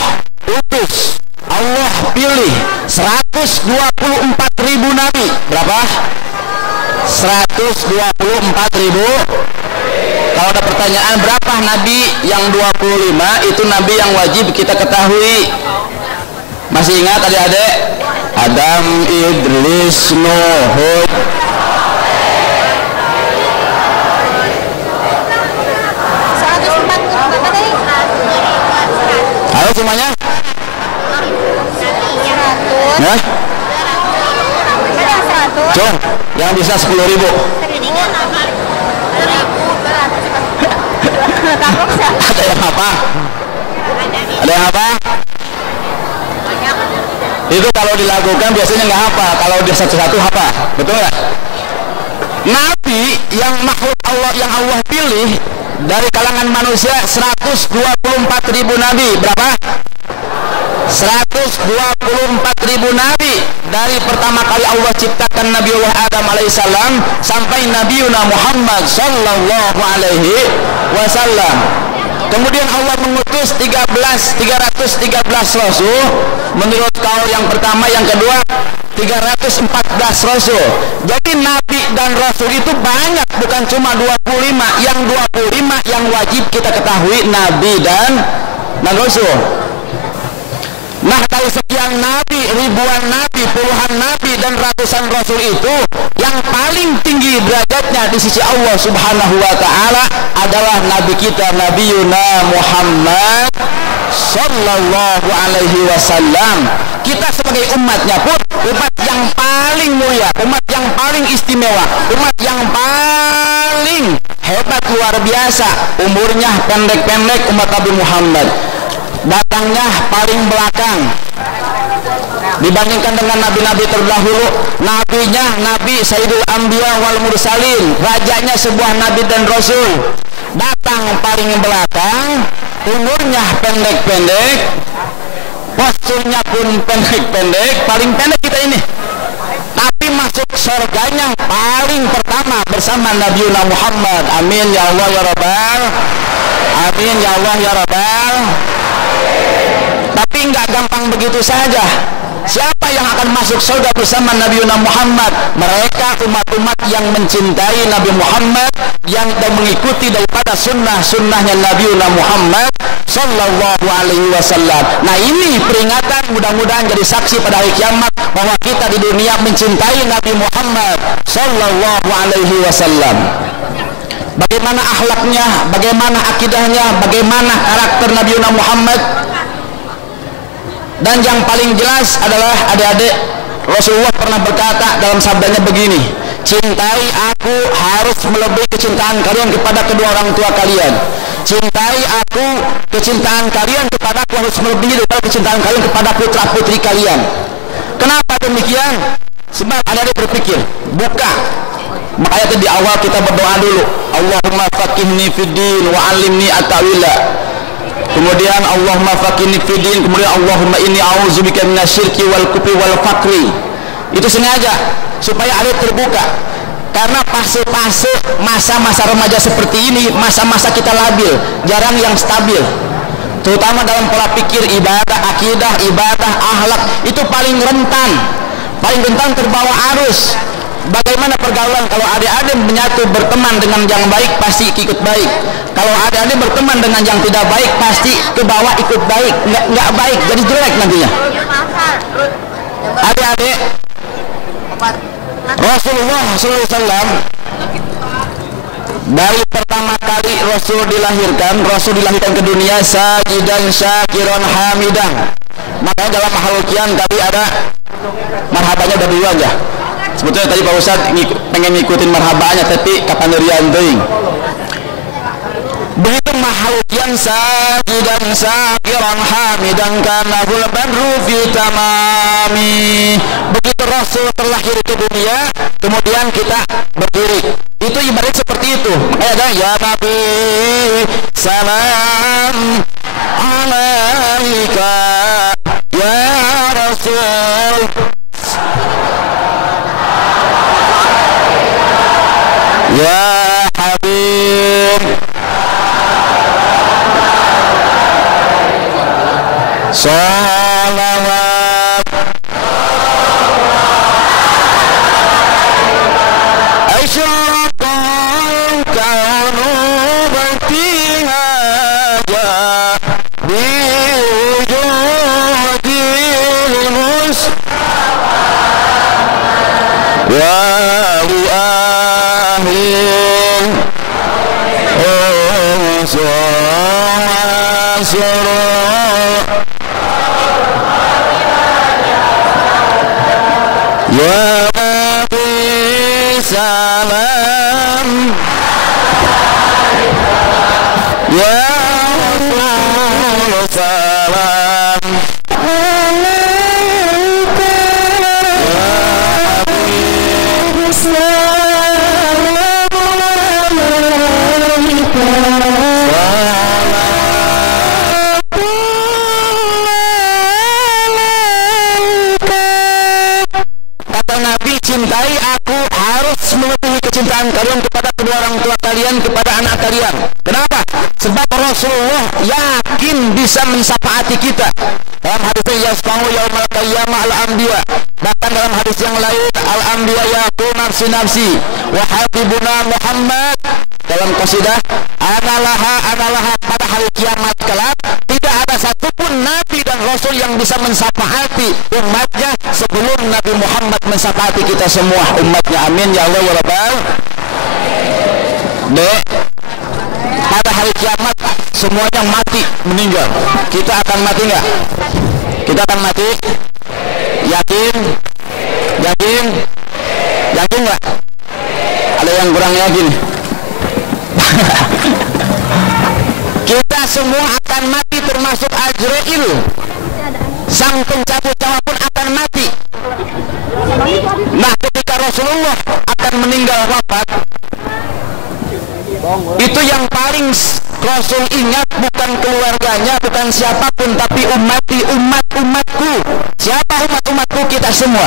utus, Allah pilih 124.000 nabi. Berapa? 124.000. Kalau ada pertanyaan berapa nabi yang 25, itu nabi yang wajib kita ketahui. Masih ingat adik-adik? Adam, Idris, Nuh, Hud. Halo semuanya? Nah, Con, yang bisa 10.000. Ada yang apa? Ada yang apa? Itu kalau dilakukan biasanya nggak apa, kalau dia satu-satu apa? Betul nggak? Nabi yang makhluk Allah yang Allah pilih dari kalangan manusia 124.000 nabi. Berapa? 124.000 nabi dari pertama kali Allah ciptakan Nabi Allah Adam alaihissalam sampai Nabiuna Muhammad sallallahu alaihi wasallam. Kemudian Allah mengutus 313 rasul menurut kaul yang pertama, yang kedua 314 rasul. Jadi nabi dan rasul itu banyak, bukan cuma 25. Yang 25 yang wajib kita ketahui nabi dan rasul. Nah, dari sekian nabi, ribuan nabi, puluhan nabi dan ratusan rasul itu, yang paling tinggi derajatnya di sisi Allah Subhanahu wa taala adalah nabi kita, Nabiuna Muhammad sallallahu alaihi wasallam. Kita sebagai umatnya pun umat yang paling mulia, umat yang paling istimewa, umat yang paling hebat luar biasa. Umurnya pendek-pendek umat Nabi Muhammad, datangnya paling belakang dibandingkan dengan nabi-nabi terdahulu. Nabinya Nabi Sayyidul Anbiya wal Mursalin, rajanya sebuah nabi dan rasul, datang paling belakang, umurnya pendek-pendek, posturnya pun pendek-pendek, paling pendek kita ini, tapi masuk surganya paling pertama bersama Nabiuna Muhammad. Amin ya Allah ya Rabbal, amin ya Allah ya Rabbal. Tapi nggak gampang begitu saja. Siapa yang akan masuk surga bersama Nabiuna Muhammad? Mereka umat-umat yang mencintai Nabi Muhammad, yang mengikuti daripada sunnahnya Nabiuna Muhammad sallallahu alaihi wasallam. Nah, ini peringatan, mudah-mudahan jadi saksi pada hari kiamat bahwa kita di dunia mencintai Nabi Muhammad sallallahu alaihi wasallam. Bagaimana akhlaknya, bagaimana akidahnya, bagaimana karakter Nabiuna Muhammad. Dan yang paling jelas adalah, adik-adik, Rasulullah pernah berkata dalam sabdanya begini, cintai aku harus melebihi kecintaan kalian kepada kedua orang tua kalian. Cintai aku, kecintaan kalian kepada aku harus melebihi daripada kecintaan kalian kepada putra-putri kalian. Kenapa demikian? Sebab adik-adik berpikir, buka. Makanya di awal kita berdoa dulu, Allahumma faqihni fid din wa 'allimni at-ta'wila. Kemudian Allahumma faqihni fid din, kemudian Allahumma inni a'udzubika minasyirki wal kufri wal faqri. Itu sengaja supaya adik terbuka. Karena fase-fase masa-masa remaja seperti ini, masa-masa kita labil, jarang yang stabil. Terutama dalam pola pikir, ibadah, akidah, ibadah, akhlak, itu paling rentan terbawa arus. Bagaimana pergaulan? Kalau adik-adik menyatu berteman dengan yang baik, pasti ikut baik. Kalau adik-adik berteman dengan yang tidak baik, pasti ke bawah ikut baik. Nggak baik, jadi jelek nantinya. Adik-adik, Rasulullah SAW dari pertama kali Rasul dilahirkan ke dunia sajidan syakiran hamidan. Makanya dalam makhlukian tadi ada marhabanya udah dulu aja. Sebetulnya tadi Pak Ustadz pengen ngikutin marhabanya, tapi kapan rianting. Begitu makhlukian sajidan syakiran hamidan kana hul badru fi tamami. Begitu Rasul terlahir ke dunia, kemudian kita berdiri. Itu ibarat seperti itu. Makanya ada ya Nabi salam alaika ya Rasul ya Habib salawat asyaraqal kaunu bantihaja biwujudil mustafa wa ya Nabi salam ya Rasul salam alaika ya Habib salam mencintai aku harus melebihi kecintaan kalian kepada kedua orang tua kalian, kepada anak kalian. Kenapa? Sebab Rasulullah yakin bisa mensafaati kita. Dalam hadisnya yasfahu yaumal qiyamah al-anbiya. Bahkan dalam hadis yang lain al-anbiya yaqulu nafsi nafsi wa habibuna Muhammad. Dalam qasidah analaha pada hari kiamat kelak tidak ada satupun nabi dan rasul yang bisa mensafaati umatnya sebelum Nabi Muhammad mensafaati kita semua umatnya. Amin ya Allah ya Rabbal. Pada hari kiamat semuanya mati, meninggal. Kita akan mati enggak? Kita akan mati? Yakin? Yakin? Yakin enggak? Ada yang kurang yakin? Kita semua akan mati, termasuk Ajrail, sang pencabut nyawa pun akan mati. Nah, ketika Rasulullah akan meninggal wafat, itu yang paling Rasul ingat bukan keluarganya, bukan siapapun, tapi umatku. Siapa umatku? Kita semua.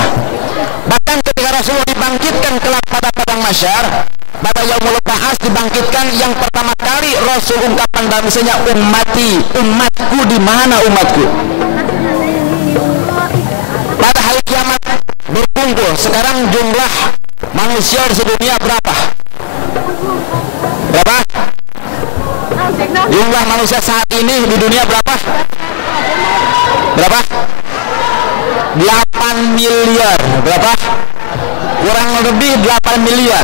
Bahkan ketika Rasulullah dibangkitkan kelak pada padang mahsyar, pada yaumul ba'ats dibangkitkan, yang pertama kali Rasul ungkapkan dalam misalnya umatku. Di mana umatku? Pada hari kiamat berkumpul. Sekarang jumlah manusia di dunia berapa? Berapa? Jumlah manusia saat ini di dunia berapa? Berapa? 8 miliar. Berapa? Kurang lebih 8 miliar.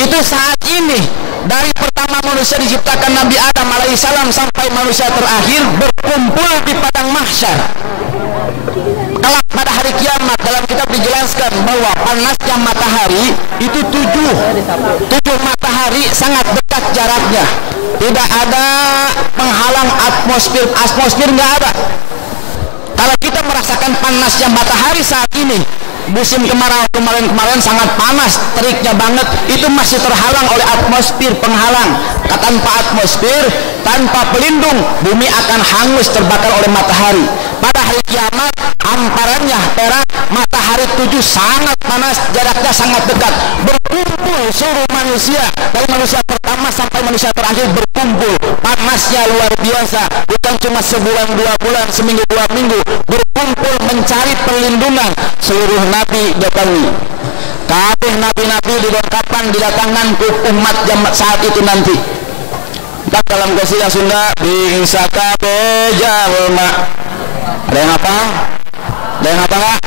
Itu saat ini, dari pertama manusia diciptakan Nabi Adam alaihissalam sampai manusia terakhir berkumpul di padang mahsyar. Kelak pada hari kiamat dalam kitab dijelaskan bahwa panasnya matahari itu 7 matahari sangat dekat jaraknya. Tidak ada penghalang atmosfer nggak ada. Kalau kita merasakan panasnya matahari saat ini, musim kemarau kemarin sangat panas, teriknya banget, itu masih terhalang oleh atmosfer penghalang. Tanpa atmosfer, tanpa pelindung, bumi akan hangus terbakar oleh matahari. Pada hari kiamat, hamparannya perak, matahari 7 sangat panas, jaraknya sangat dekat. Berkumpul seluruh manusia, dari manusia pertama sampai manusia terakhir berkumpul. Panasnya luar biasa, bukan cuma sebulan 2 bulan, seminggu 2 minggu, berkumpul mencari perlindungan. Seluruh nabi datangi, kabeh nabi-nabi dilengkapkan didatangkan ke umat jamat saat itu nanti. Dan dalam qasidah Sunda bingsa kabeh jalma. Ada yang apa? Ada yang apa enggak?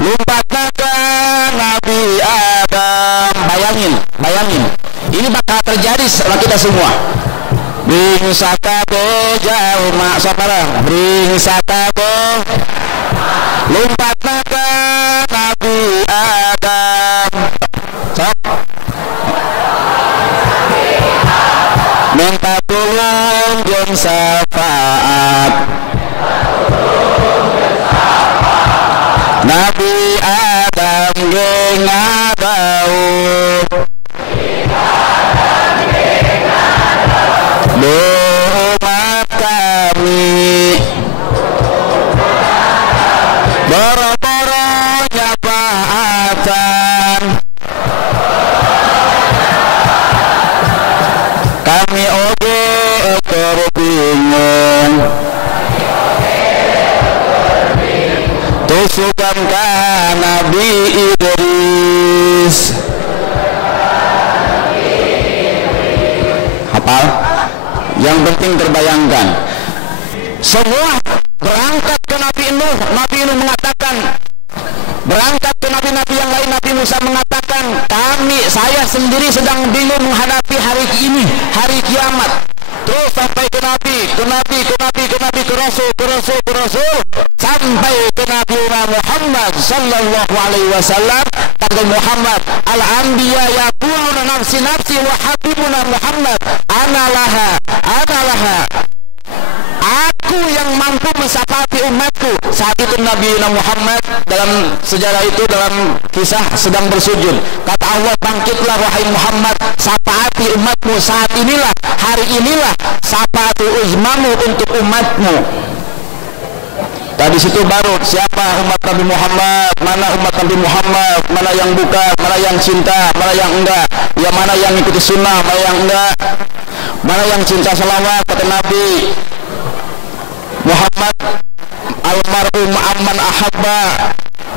Lumpatna ke Nabi Adam. Bayangin. Ini bakal terjadi setelah kita semua. Bingsa kabeh jalma. Saudara, bingsa kabeh lumpatna ke Nabi Adam. Sok. Minta tulung jeung syafaat Nabi Adam ge ngadaung umat kami boro-boro nyafaatan kami oge keur bingung tusukan ka Nabi Idris. Hafal? Yang penting terbayangkan. Semua berangkat ke Nabi Nuh. Nabi Nuh mengatakan, berangkat ke nabi-nabi yang lain. Nabi Musa mengatakan, saya sendiri sedang bingung menghadapi hari ini, hari kiamat. Terus sampai ke Nabi, ke Rasul, sampai ke Nabi Muhammad sallallahu alaihi wasallam. Kata Muhammad, al-anbiya yaquluna nafsi nafsi wa habibuna Muhammad analaha. Aku yang mampu mensyafaati umatku. Saat itu Nabi Muhammad dalam sejarah itu, dalam kisah sedang bersujud. Kata Allah, bangkitlah wahai Muhammad, syafaati umatmu. Saat inilah, hari inilah syafaatu uzmamu untuk umatmu. Tadi situ baru siapa umat Nabi Muhammad, mana umat Nabi Muhammad, mana yang bukan, mana yang cinta, mana yang enggak, ya mana yang ikuti sunnah, mana yang enggak, mana yang cinta salawat. Kata Nabi Muhammad, almarhum amman ahabba,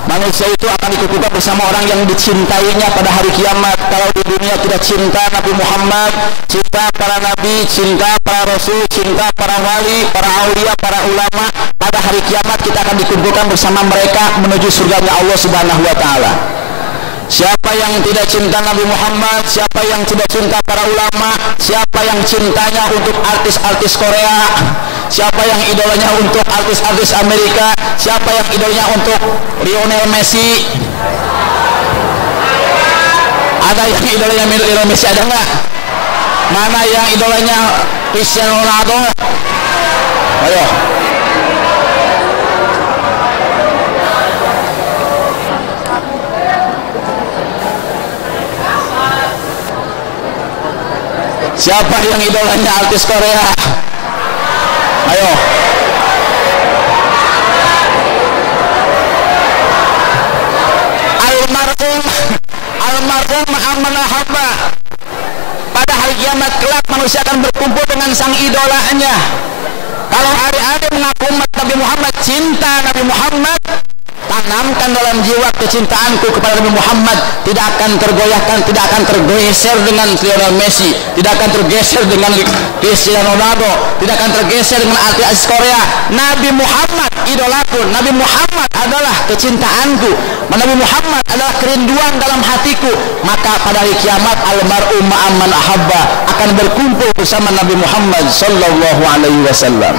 manusia itu akan dikukuhkan bersama orang yang dicintainya pada hari kiamat. Kalau di dunia tidak cinta Nabi Muhammad, cinta para nabi, cinta para rasul, cinta para wali, para aulia, para ulama, pada hari kiamat kita akan dikumpulkan bersama mereka menuju surganya Allah Subhanahu wa taala. Siapa yang tidak cinta Nabi Muhammad, siapa yang tidak cinta para ulama, siapa yang cintanya untuk artis-artis Korea, siapa yang idolanya untuk artis-artis Amerika, siapa yang idolanya untuk Lionel Messi, ada yang idolanya Lionel Messi, ada nggak? Mana yang idolanya Cristiano Ronaldo? Ayo. Siapa yang idolanya artis Korea? Ayo. Almarhum amman ahabba. Pada hari kiamat kelak manusia akan berkumpul dengan sang idolanya. Kalau hari-hari mengaku umat Nabi Muhammad, cinta Nabi Muhammad, tanamkan dalam jiwa kecintaanku kepada Nabi Muhammad, tidak akan tergoyahkan, tidak akan tergeser dengan Lionel Messi, tidak akan tergeser dengan Cristiano Ronaldo, tidak akan tergeser dengan artis Korea. Nabi Muhammad idolaku, Nabi Muhammad adalah kecintaanku, Nabi Muhammad adalah kerinduan dalam hatiku. Maka pada hari kiamat almarhum amman ahabba akan berkumpul bersama Nabi Muhammad sallallahu alaihi wasallam.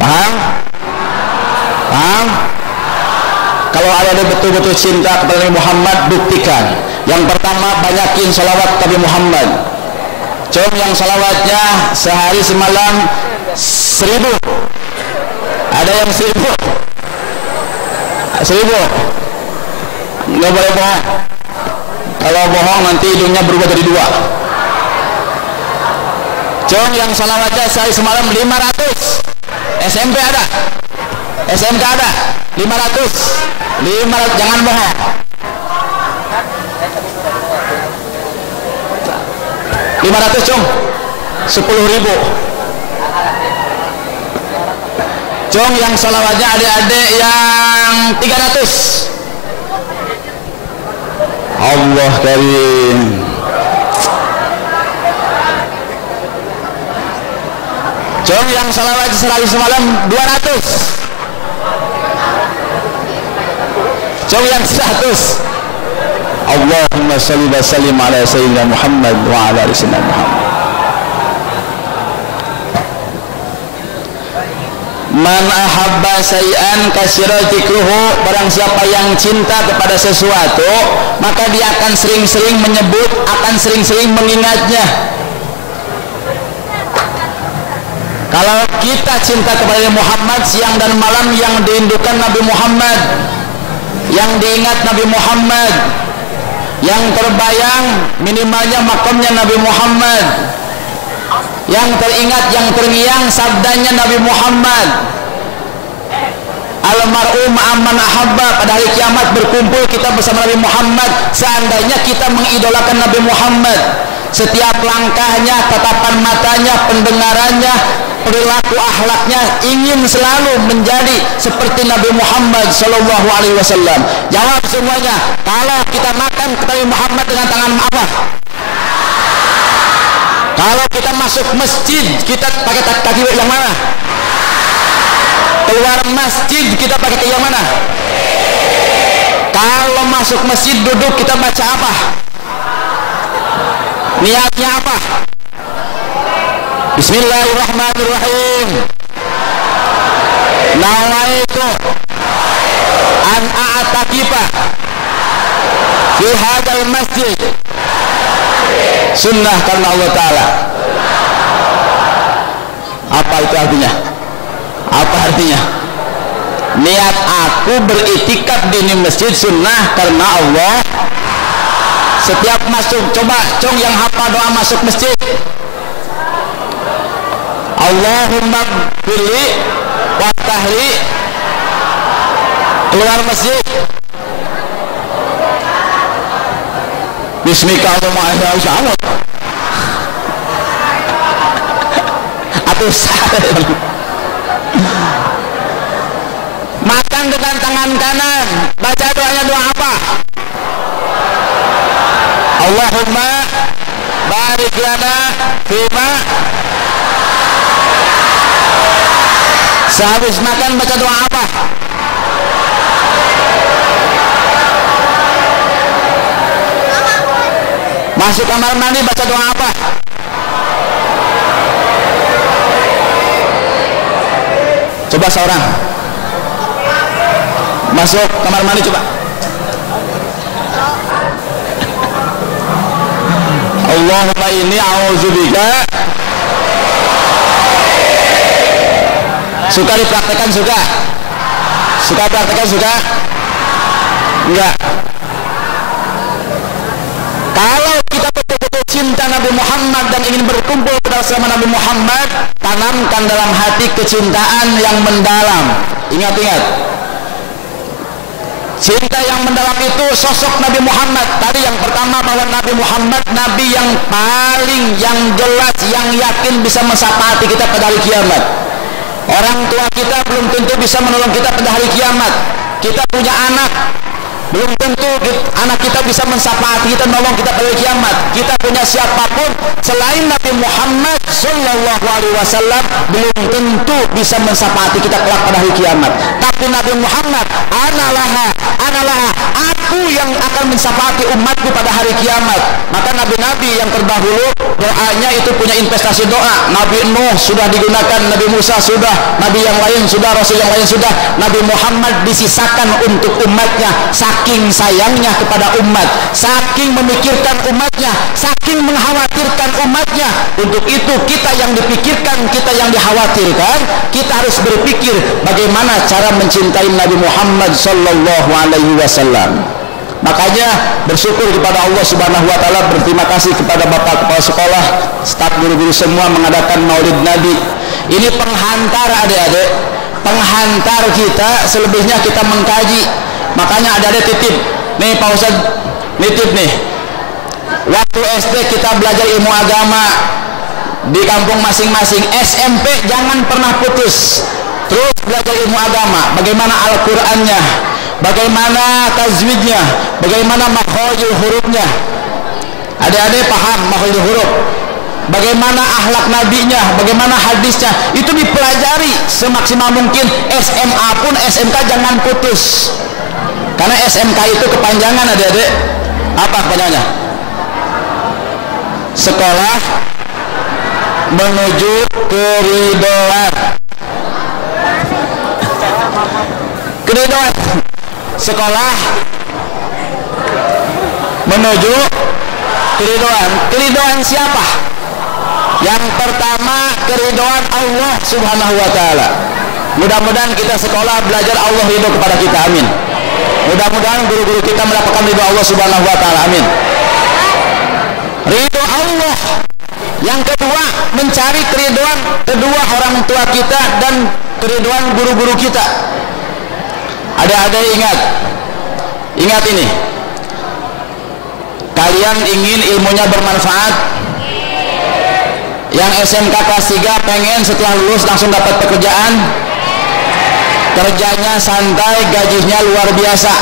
Paham? Paham? Kalau ada betul-betul cinta kepada Nabi Muhammad, buktikan. Yang pertama, banyakin salawat Nabi Muhammad. Yang salawatnya sehari semalam 1000. Ada yang 1000? 1000? Nggak boleh bohong. Kalau bohong nanti hidungnya berubah jadi 2. Yang salawatnya sehari semalam 500. SMP ada, SMK ada, 500, jangan bohong. 500 cung, 10.000. Cung yang salawatnya adik-adik yang 300. Allah karim. Cung yang salawat sehari semalam 200. Cung yang 100. Allahumma shalli wa sallim ala sayyidina Muhammad wa ala ali sayyidina Muhammad. Man ahabba say'an kasira dzikruhu, barang siapa yang cinta kepada sesuatu maka dia akan sering-sering menyebut, akan sering-sering mengingatnya. Kalau kita cinta kepada Muhammad, siang dan malam yang dirindukan Nabi Muhammad, yang diingat Nabi Muhammad, yang terbayang minimalnya makamnya Nabi Muhammad, yang teringat, yang terngiang sabdanya Nabi Muhammad. Almarhum amman ahabba, pada hari kiamat berkumpul kita bersama Nabi Muhammad. Seandainya kita mengidolakan Nabi Muhammad, setiap langkahnya, tatapan matanya, pendengarannya, perilaku akhlaknya ingin selalu menjadi seperti Nabi Muhammad sallallahu alaihi wasallam. Jawab semuanya. Kalau kita makan Nabi Muhammad dengan tangan apa? Kalau kita masuk masjid, kita pakai kaki yang mana? Keluar masjid kita pakai kaki yang mana? Kalau masuk masjid duduk kita baca apa? Niatnya apa? Bismillahirrahmanirrahim. Nawaitu an a'takifa fi hadzal masjid sunnah karena Allah Ta'ala. Apa itu artinya? Apa artinya? Niat aku beritikaf di masjid sunnah karena Allah. Setiap masuk, coba cong yang hafal doa masuk masjid. Allahumma gfirli waftahli. Keluar masjid. Bismika Allahumma insyaallah. Atuh makan dengan tangan kanan. Baca doanya doa apa? Allahumma barik lana fima. Sehabis makan baca doa apa? Masuk kamar mandi baca doa apa? Coba seorang masuk kamar mandi coba. Allahumma inni a'udzubika. Suka dipraktekan suka? Suka praktekan suka? Enggak. Kalau kita betul-betul cinta Nabi Muhammad dan ingin berkumpul bersama Nabi Muhammad, tanamkan dalam hati kecintaan yang mendalam. Ingat-ingat, cinta yang mendalam itu sosok Nabi Muhammad. Tadi yang pertama bahwa Nabi Muhammad Nabi yang paling, yang jelas, yang yakin bisa mensyafaati kita pada hari kiamat. Orang tua kita belum tentu bisa menolong kita pada hari kiamat. Kita punya anak, belum tentu anak kita bisa mensyafaati kita, menolong kita pada hari kiamat. Kita punya siapapun selain Nabi Muhammad sallallahu alaihi wasallam belum tentu bisa mensyafaati kita kelak pada hari kiamat. Tapi Nabi Muhammad, analah, aku yang akan mensyafaati umatku pada hari kiamat. Maka nabi-nabi yang terdahulu doanya itu punya investasi doa. Nabi Nuh sudah digunakan, Nabi Musa sudah, nabi yang lain sudah, rasul yang lain sudah. Nabi Muhammad disisakan untuk umatnya. Saking sayangnya kepada umat, saking memikirkan umatnya, saking mengkhawatirkan umatnya. Untuk itu kita yang dipikirkan, kita yang dikhawatirkan, kita harus berpikir bagaimana cara mencintai Nabi Muhammad sallallahu alaihi wasallam. Makanya bersyukur kepada Allah Subhanahu wa taala, berterima kasih kepada Bapak Kepala Sekolah, staf guru-guru semua mengadakan Maulid Nabi. Ini penghantar adik-adik, penghantar kita, selebihnya kita mengkaji. Makanya adik-adik titip, nih Pak Ustaz nitip nih. Waktu SD kita belajar ilmu agama di kampung masing-masing, SMP jangan pernah putus. Terus belajar ilmu agama, bagaimana Al-Qur'annya, bagaimana tajwidnya, bagaimana makhrajul hurufnya. Adik-adik paham makhrajul huruf, bagaimana akhlak nabinya, bagaimana hadisnya, itu dipelajari semaksimal mungkin. SMA pun SMK jangan putus, karena SMK itu kepanjangan adik-adik. Apa kepanjangannya? Sekolah menuju keridhaan. Keridhaan. Sekolah menuju keridhaan. Keridhaan siapa? Yang pertama keridhaan Allah Subhanahu wa taala. Mudah-mudahan kita sekolah belajar Allah ridho kepada kita, amin. Mudah-mudahan guru-guru kita mendapatkan ridho Allah Subhanahu wa taala, amin. Ridho Allah. Yang kedua, mencari keridhaan kedua orang tua kita dan keridhaan guru-guru kita. Adik-adik ingat ini. Kalian ingin ilmunya bermanfaat? Yang SMK kelas 3 pengen setelah lulus langsung dapat pekerjaan? Kerjanya santai, gajinya luar biasa.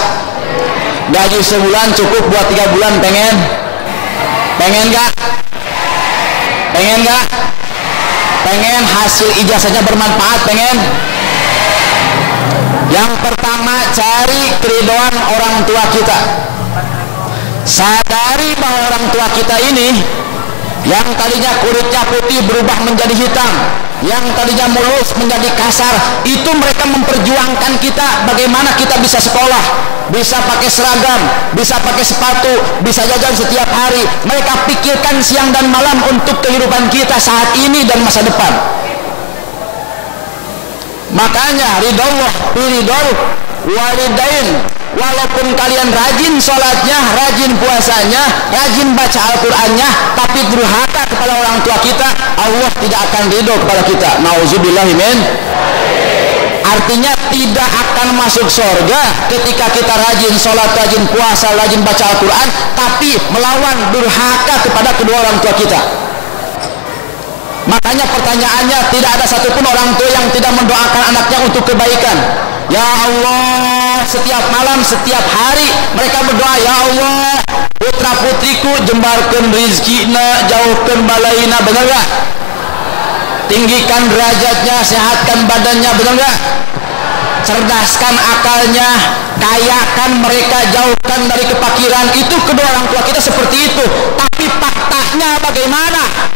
Gaji sebulan cukup buat 3 bulan, pengen? Pengen gak? Pengen gak? Pengen hasil ijazahnya bermanfaat, pengen? Yang pertama, cari keridhaan orang tua kita. Sadari bahwa orang tua kita ini yang tadinya kulitnya putih berubah menjadi hitam, yang tadinya mulus menjadi kasar, itu mereka memperjuangkan kita bagaimana kita bisa sekolah, bisa pakai seragam, bisa pakai sepatu, bisa jajan setiap hari. Mereka pikirkan siang dan malam untuk kehidupan kita saat ini dan masa depan. Makanya ridallah, ridal walidain walaupun kalian rajin sholatnya, rajin puasanya, rajin baca Al-Qur'annya, tapi durhaka kepada orang tua kita, Allah tidak akan ridho kepada kita. Nauzubillahi min. Artinya tidak akan masuk surga ketika kita rajin sholat, rajin puasa, rajin baca Al-Quran, tapi melawan durhaka kepada kedua orang tua kita. Makanya pertanyaannya, tidak ada satupun orang tua yang tidak mendoakan anaknya untuk kebaikan. Ya Allah, setiap malam, setiap hari mereka berdoa, ya Allah, putra putriku jembarkan rizkina, jauhkan balaina, benar gak? Tinggikan derajatnya, sehatkan badannya, benar gak? Cerdaskan akalnya, kayakan mereka, jauhkan dari kepakiran. Itu kedua orang tua kita seperti itu. Tapi faktanya bagaimana?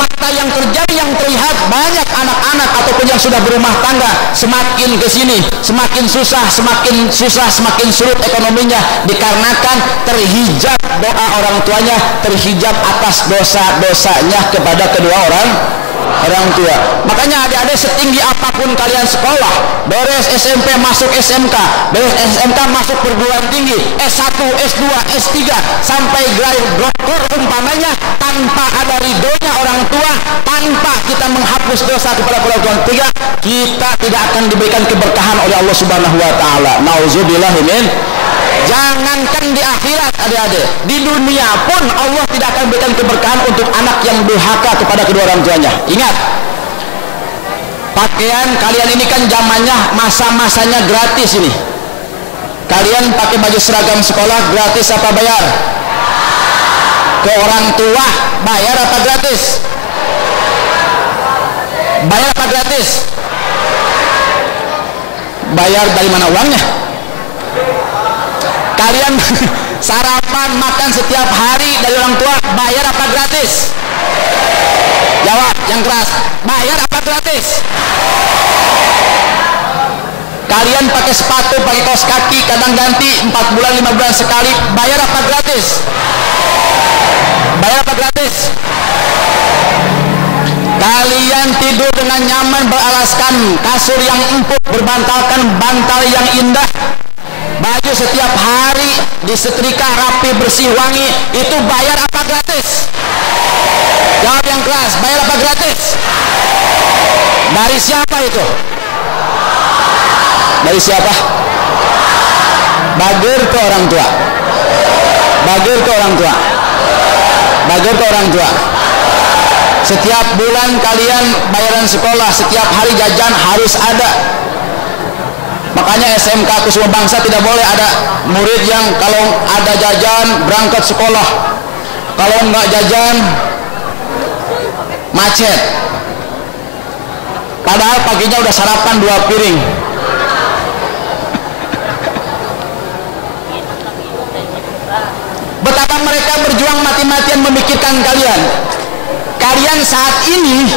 Fakta yang terjadi, yang terlihat, banyak anak-anak ataupun yang sudah berumah tangga semakin kesini, semakin susah, semakin sulit ekonominya, dikarenakan terhijab doa orang tuanya, terhijab atas dosa-dosanya kepada kedua orang tua. Makanya adik-adik, setinggi apapun kalian sekolah, beres SMP masuk SMK, beres SMK masuk perguruan tinggi, S1, S2, S3 sampai gelar doktor umpamanya, tanpa ada ridhonya orang tua, tanpa kita menghapus dosa kepada orang tua kita tidak akan diberikan keberkahan oleh Allah Subhanahu wa taala. Nauzubillahi min. Jangankan di akhirat adik-adik, di dunia pun Allah tidak akan berikan keberkahan untuk anak yang durhaka kepada kedua orang tuanya. Ingat, pakaian kalian ini kan zamannya masa-masanya gratis ini. Kalian pakai baju seragam sekolah gratis apa bayar? Ke orang tua bayar apa gratis? Bayar apa gratis? Bayar. Dari mana uangnya? Kalian sarapan makan setiap hari dari orang tua, bayar apa gratis? Jawab yang keras, bayar apa gratis? Kalian pakai sepatu, pakai kaos kaki, kadang ganti 4 bulan 5 bulan sekali, bayar apa gratis? Bayar apa gratis? Kalian tidur dengan nyaman, beralaskan kasur yang empuk, berbantalkan bantal yang indah, baju setiap hari disetrika rapi, bersih, wangi, itu bayar apa gratis? Jawab yang keras, bayar apa gratis? Dari siapa itu? Dari siapa? Bagir ke orang tua. Bagir ke orang tua. Bagir ke orang tua. Setiap bulan kalian bayaran sekolah, setiap hari jajan harus ada. Makanya SMK Kusuma Bangsa tidak boleh ada murid yang kalau ada jajan berangkat sekolah, kalau enggak jajan macet. Padahal paginya udah sarapan 2 piring. Betapa mereka berjuang mati-matian memikirkan kalian. Kalian saat ini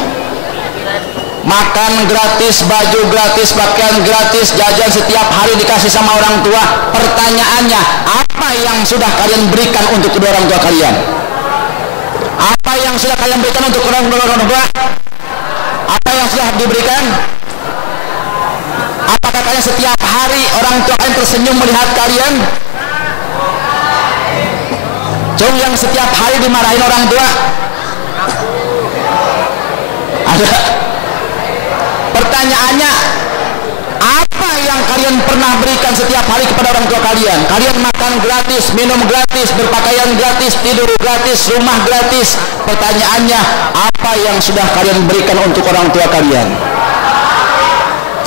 makan gratis, baju gratis, pakaian gratis, jajan setiap hari dikasih sama orang tua. Pertanyaannya, apa yang sudah kalian berikan untuk kedua orang tua kalian? Apa yang sudah kalian berikan untuk kedua orang tua? Apa yang sudah diberikan? Apakah kalian setiap hari orang tua kalian tersenyum melihat kalian? Cung yang setiap hari dimarahin orang tua? Ada? Pertanyaannya, apa yang kalian pernah berikan setiap hari kepada orang tua kalian? Kalian makan gratis, minum gratis, berpakaian gratis, tidur gratis, rumah gratis. Pertanyaannya, apa yang sudah kalian berikan untuk orang tua kalian?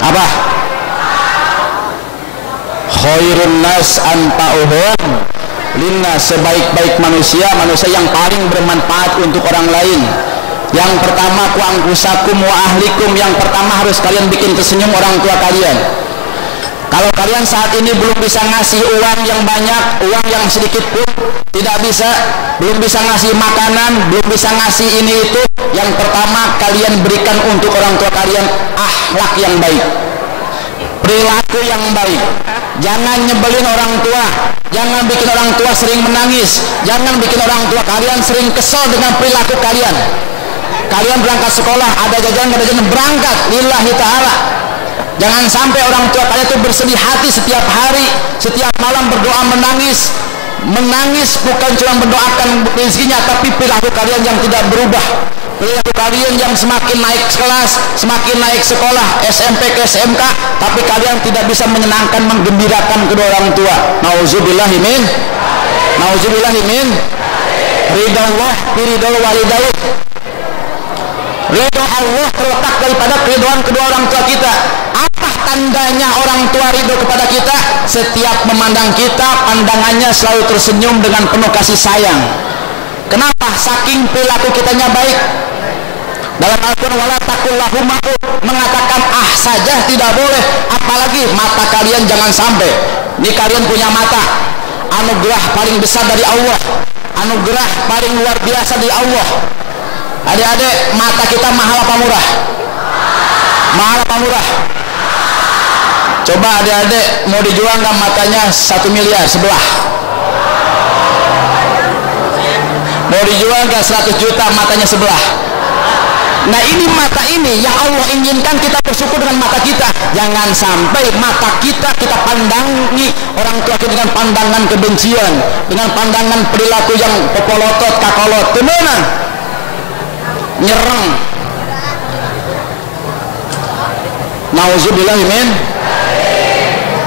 Apa? Khairun nas anfa'uhum linnas, sebaik-baik manusia, manusia yang paling bermanfaat untuk orang lain. Yang pertama, ku angkusakum wa ahlikum, yang pertama harus kalian bikin tersenyum orang tua kalian. Kalau kalian saat ini belum bisa ngasih uang yang banyak, uang yang sedikit pun tidak bisa, belum bisa ngasih makanan, belum bisa ngasih ini itu, yang pertama kalian berikan untuk orang tua kalian akhlak yang baik, perilaku yang baik. Jangan nyebelin orang tua, jangan bikin orang tua sering menangis, jangan bikin orang tua kalian sering kesal dengan perilaku kalian. Kalian berangkat sekolah, ada jajan, ada jajan, berangkat lillahi ta'ala. Jangan sampai orang tua kalian itu bersedih hati setiap hari, setiap malam berdoa menangis. Menangis bukan cuma mendoakan rezekinya, tapi perilaku kalian yang tidak berubah, perilaku kalian yang semakin naik kelas, semakin naik sekolah SMP ke SMK, tapi kalian tidak bisa menyenangkan, menggembirakan kedua orang tua. Nauzubillahi min ridha Allah fi ridha walidain. Ridha Allah terletak daripada keridhaan kedua orang tua kita. Apa tandanya orang tua ridho kepada kita? Setiap memandang kita, pandangannya selalu tersenyum dengan penuh kasih sayang. Kenapa? Saking perilaku kitanya baik. Dalam Al-Quran, wala taqul lahuma mengatakan ah saja tidak boleh, apalagi mata kalian jangan sampai. Ini kalian punya mata, anugerah paling besar dari Allah, anugerah paling luar biasa dari Allah. Adik-adik, mata kita mahal apa murah? Mahal apa murah? Coba adik-adik mau dijual nggak matanya 1 miliar sebelah? Mau dijual nggak 100 juta matanya sebelah? Nah ini mata ini yang Allah inginkan kita bersyukur dengan mata kita. Jangan sampai mata kita pandangi orang tua kita dengan pandangan kebencian, dengan pandangan perilaku yang popolotot, kakolot, temenan, nyerang. Nauzubillahi min.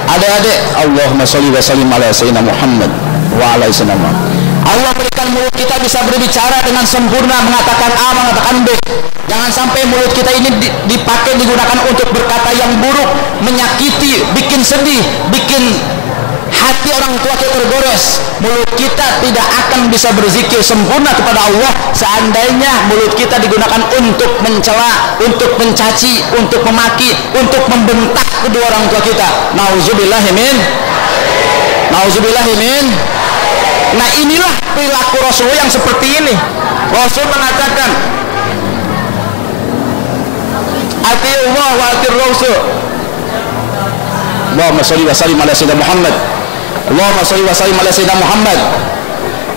Adik-adik, Allahumma sholli wa sallim ala sayyidina Muhammad wa ala sayyidina Muhammad. Allah berikan mulut kita bisa berbicara dengan sempurna, mengatakan A, mengatakan B. Jangan sampai mulut kita ini dipakai, digunakan untuk berkata yang buruk, menyakiti, bikin sedih, bikin hati orang tua kita tergores. Mulut kita tidak akan bisa berzikir sempurna kepada Allah seandainya mulut kita digunakan untuk mencela, untuk mencaci, untuk memaki, untuk membentak kedua orang tua kita. Nauzubillahi min. Nauzubillahi min. Nah inilah perilaku Rasul yang seperti ini. Rasul mengatakan atiullah wa atir Rasul. Allahumma sholli wa sallim ala sayyidina Muhammad. Allahumma sholli wa sallim ala sayyidina Muhammad.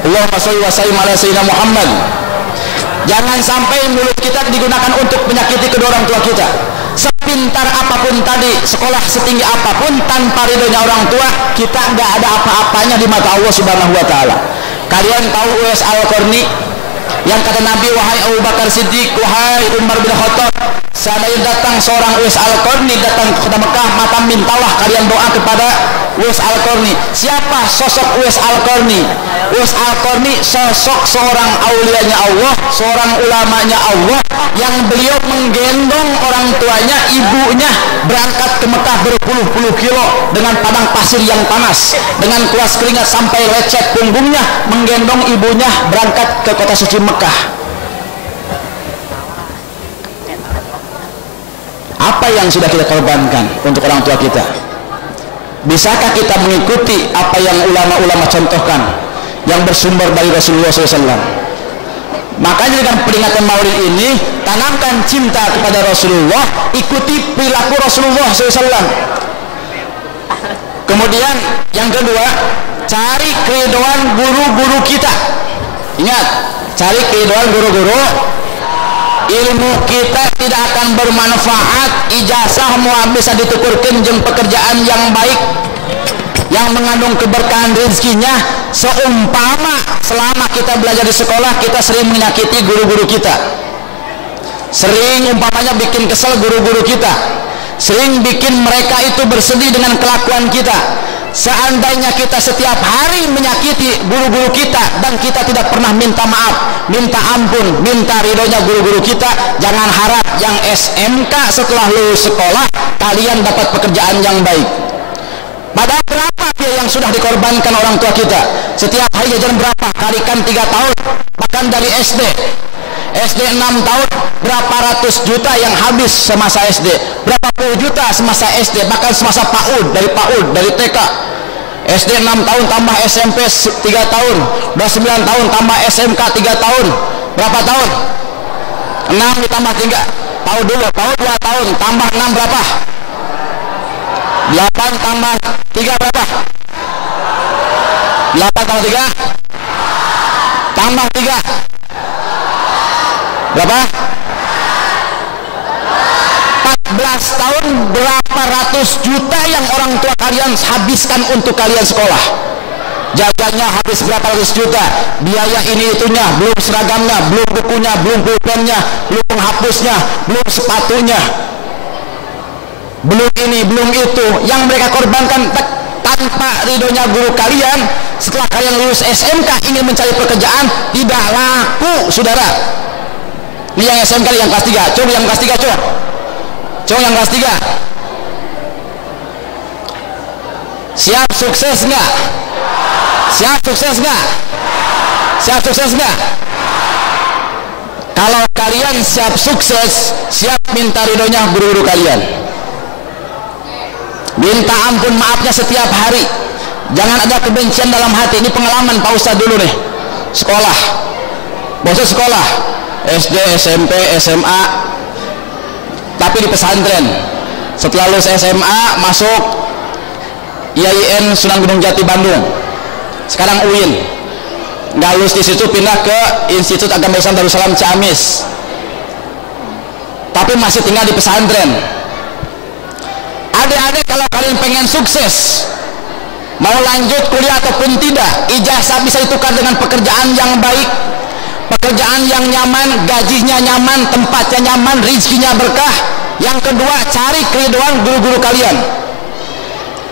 Allahumma sholli wa sallim ala sayyidina Muhammad. Jangan sampai mulut kita digunakan untuk menyakiti kedua orang tua kita. Sepintar apapun tadi, sekolah setinggi apapun, tanpa ridhonya orang tua, kita nggak ada apa-apanya di mata Allah Subhanahu wa Ta'ala. Kalian tahu Uwais Al-Qarni yang kata Nabi, wahai Abu Bakar Siddiq, wahai Umar bin Khattab, seandainya datang seorang Uwais Al-Qarni datang ke kota Mekah, maka mintalah kalian doa kepada Uwais Al-Qarni. Siapa sosok Uwais Al-Qarni? Uwais Al-Qarni sosok seorang aulianya Allah, seorang ulamanya Allah, yang beliau menggendong orang tuanya, ibunya berangkat ke Mekah berpuluh-puluh kilo dengan padang pasir yang panas, dengan kuas keringat sampai lecet punggungnya, menggendong ibunya berangkat ke kota suci Mekah. Apa yang sudah kita korbankan untuk orang tua kita? Bisakah kita mengikuti apa yang ulama-ulama contohkan yang bersumber dari Rasulullah SAW? Makanya dengan peringatan Maulid ini, tanamkan cinta kepada Rasulullah, ikuti perilaku Rasulullah SAW. Kemudian yang kedua, cari keridhaan guru-guru kita. Ingat, cari keridhaan guru-guru. Ilmu kita tidak akan bermanfaat, ijazah mau bisa ditukurkan jeung pekerjaan yang baik yang mengandung keberkahan rezekinya, seumpama selama kita belajar di sekolah kita sering menyakiti guru-guru kita, sering umpamanya bikin kesel guru-guru kita, sering bikin mereka itu bersedih dengan kelakuan kita. Seandainya kita setiap hari menyakiti guru-guru kita dan kita tidak pernah minta maaf, minta ampun, minta ridhonya guru-guru kita, jangan harap yang SMK setelah lulus sekolah kalian dapat pekerjaan yang baik. Padahal berapa biaya yang sudah dikorbankan orang tua kita? Setiap hari jajan berapa? Kalikan 3 tahun, bahkan dari SD 6 tahun, berapa ratus juta yang habis semasa SD, berapa puluh juta semasa SD, bahkan semasa PAUD, dari TK. SD 6 tahun tambah SMP 3 tahun, udah 9 tahun tambah SMK 3 tahun, berapa tahun? 6 ditambah 3, PAUD dulu, PAUD 2 tahun, tambah 6 berapa? 8 tambah 3 berapa? 8 tambah 3 tambah 3 berapa? 14 tahun, berapa ratus juta yang orang tua kalian habiskan untuk kalian sekolah. Jajannya habis berapa ratus juta, biaya ini itunya, belum seragamnya, belum bukunya, belum pulpennya, belum penghapusnya, belum sepatunya, belum ini, belum itu. Yang mereka korbankan tanpa ridhonya guru kalian. Setelah kalian lulus SMK ingin mencari pekerjaan, tidak laku, saudara. Ini yang SMK, yang kelas 3. Coba yang kelas 3, coba yang kelas 3. Siap sukses nggak? Siap sukses nggak? Siap sukses nggak? Kalau kalian siap sukses, siap minta ridhonya guru-guru kalian, minta ampun maafnya setiap hari, jangan ada kebencian dalam hati. Ini pengalaman Pak Ustadz dulu nih, sekolah, bosnya sekolah SD, SMP, SMA, tapi di pesantren. Setelah lulus SMA masuk IAIN Sunan Gunung Jati Bandung, sekarang UIN. Nggak lulus di situ, pindah ke Institut Agama Islam Darussalam Ciamis, tapi masih tinggal di pesantren. Adik-adik, kalau kalian pengen sukses, mau lanjut kuliah ataupun tidak, ijazah bisa ditukar dengan pekerjaan yang baik, pekerjaan yang nyaman, gajinya nyaman, tempatnya nyaman, rezekinya berkah. Yang kedua, cari keridhaan guru-guru kalian.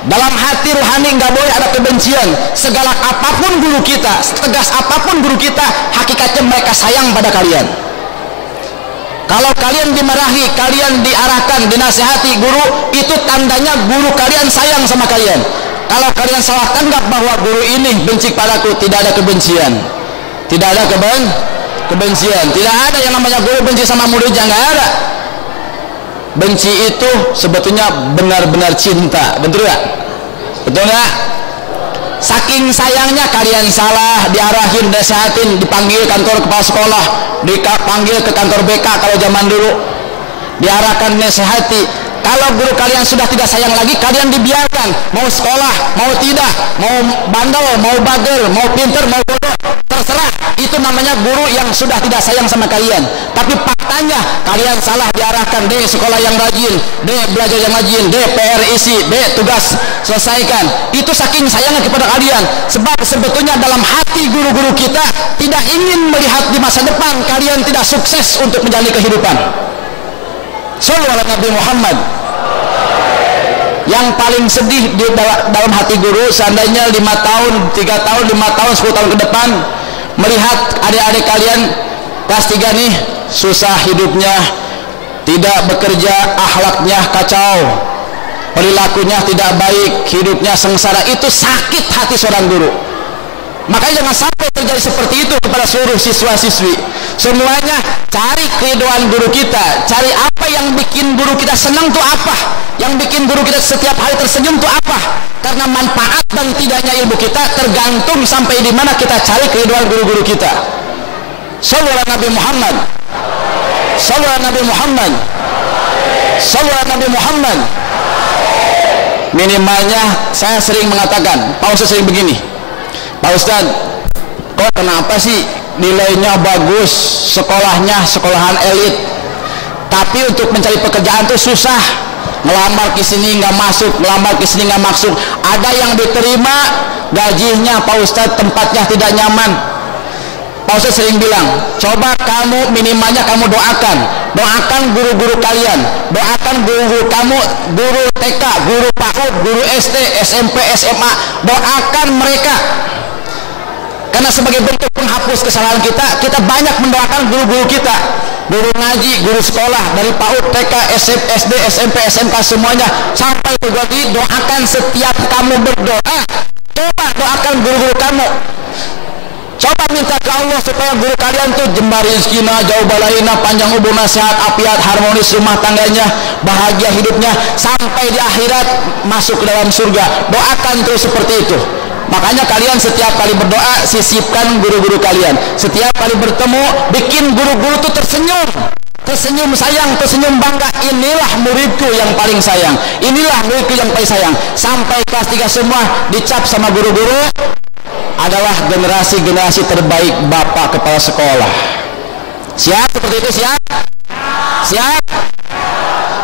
Dalam hati rohani nggak boleh ada kebencian. Segala apapun guru kita, setegas apapun guru kita, hakikatnya mereka sayang pada kalian. Kalau kalian dimarahi, kalian diarahkan, dinasihati guru, itu tandanya guru kalian sayang sama kalian. Kalau kalian salah tanggap bahwa guru ini benci padaku, tidak ada kebencian, tidak ada kebencian, tidak ada yang namanya guru benci sama muridnya, nggak ada. Benci itu sebetulnya benar-benar cinta, betul nggak? Betul nggak? Saking sayangnya kalian salah, diarahin, disehatin, dipanggil kantor kepala sekolah, dipanggil ke kantor BK kalau zaman dulu, diarahkan, nasihati. Kalau guru kalian sudah tidak sayang lagi, kalian dibiarkan, mau sekolah, mau tidak, mau bandel, mau bagel, mau pinter, mau bodoh, terserah. Itu namanya guru yang sudah tidak sayang sama kalian. Tapi faktanya kalian salah, diarahkan, deh sekolah yang rajin, deh belajar yang rajin, deh PR isi, deh tugas selesaikan. Itu saking sayangnya kepada kalian. Sebab sebetulnya dalam hati guru-guru kita tidak ingin melihat di masa depan kalian tidak sukses untuk menjalani kehidupan. Sallallahu alaihi Nabi Muhammad. Yang paling sedih di dalam hati guru, seandainya 5 tahun, 3 tahun, 5 tahun, 10 tahun ke depan melihat adik-adik kalian kelas 3 nih susah hidupnya, tidak bekerja, akhlaknya kacau, perilakunya tidak baik, hidupnya sengsara. Itu sakit hati seorang guru. Makanya jangan sampai terjadi seperti itu kepada seluruh siswa-siswi. Semuanya cari keridhaan guru kita, cari apa yang bikin guru kita senang tuh apa, yang bikin guru kita setiap hari tersenyum tuh apa. Karena manfaat dan tidaknya ilmu kita tergantung sampai di mana kita cari keridhaan guru-guru kita. Sallallahu Nabi Muhammad, sallallahu Nabi Muhammad, sallallahu Nabi Muhammad. Minimalnya saya sering mengatakan, Pak Ustadz sering begini, Pak Ustadz, kok kenapa sih nilainya bagus, sekolahnya sekolahan elit, tapi untuk mencari pekerjaan tuh susah, ngelamar ke sini nggak masuk, ngelamar ke sini nggak masuk. Ada yang diterima, gajinya Pak Ustadz tempatnya tidak nyaman. Pak Ustadz sering bilang, coba kamu minimalnya kamu doakan guru-guru kalian, doakan guru kamu, guru TK, guru PAUD, guru SD, SMP, SMA, doakan mereka. Karena sebagai bentuk penghapus kesalahan kita, kita banyak mendoakan guru-guru kita, guru ngaji, guru sekolah, dari PAUD, TK, SD, SMP, SMK semuanya, sampai ke gaji. Doakan setiap kamu berdoa, coba doakan guru-guru kamu. Coba minta ke Allah supaya guru kalian tuh jembar rizkina, jauh balaina, panjang umurna, sehat afiat, harmonis rumah tangganya, bahagia hidupnya, sampai di akhirat masuk ke dalam surga. Doakan terus seperti itu. Makanya kalian setiap kali berdoa, sisipkan guru-guru kalian. Setiap kali bertemu, bikin guru-guru itu tersenyum, tersenyum sayang, tersenyum bangga. Inilah muridku yang paling sayang, inilah muridku yang paling sayang. Sampai kelas 3 semua dicap sama guru-guru adalah generasi-generasi terbaik Bapak Kepala Sekolah. Siap seperti itu? Siap? Siap?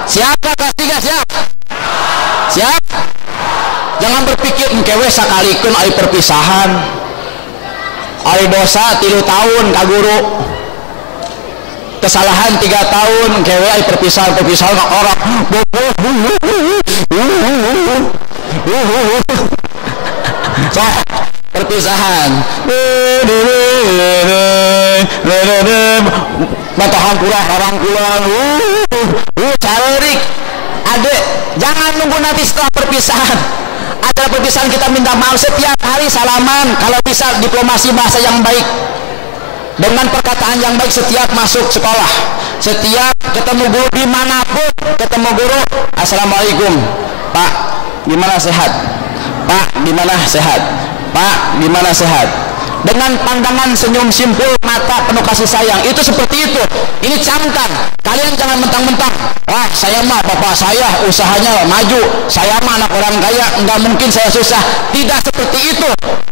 Siapa kelas 3? Siap? Siap? Jangan berpikir engkewe sakalikeun ari perpisahan. Ari dosa 3 tahun ka guru. Kesalahan 3 tahun engkewe ari perpisahan ka orang. So, perpisahan. Batahan kurang orang kurang. Calerik. Adek, jangan nunggu nanti setelah perpisahan. Ada perpisahan kita minta maaf setiap hari, salaman. Kalau bisa diplomasi bahasa yang baik, dengan perkataan yang baik setiap masuk sekolah, setiap ketemu guru dimanapun ketemu guru, assalamualaikum Pak, gimana sehat? Pak, gimana sehat? Pak, gimana sehat? Dengan pandangan senyum simpul, mata penuh kasih sayang. Itu seperti itu. Ini camkan. Kalian jangan mentang-mentang, wah saya mah bapak saya usahanya maju, saya mah anak orang kaya, enggak mungkin saya susah. Tidak seperti itu.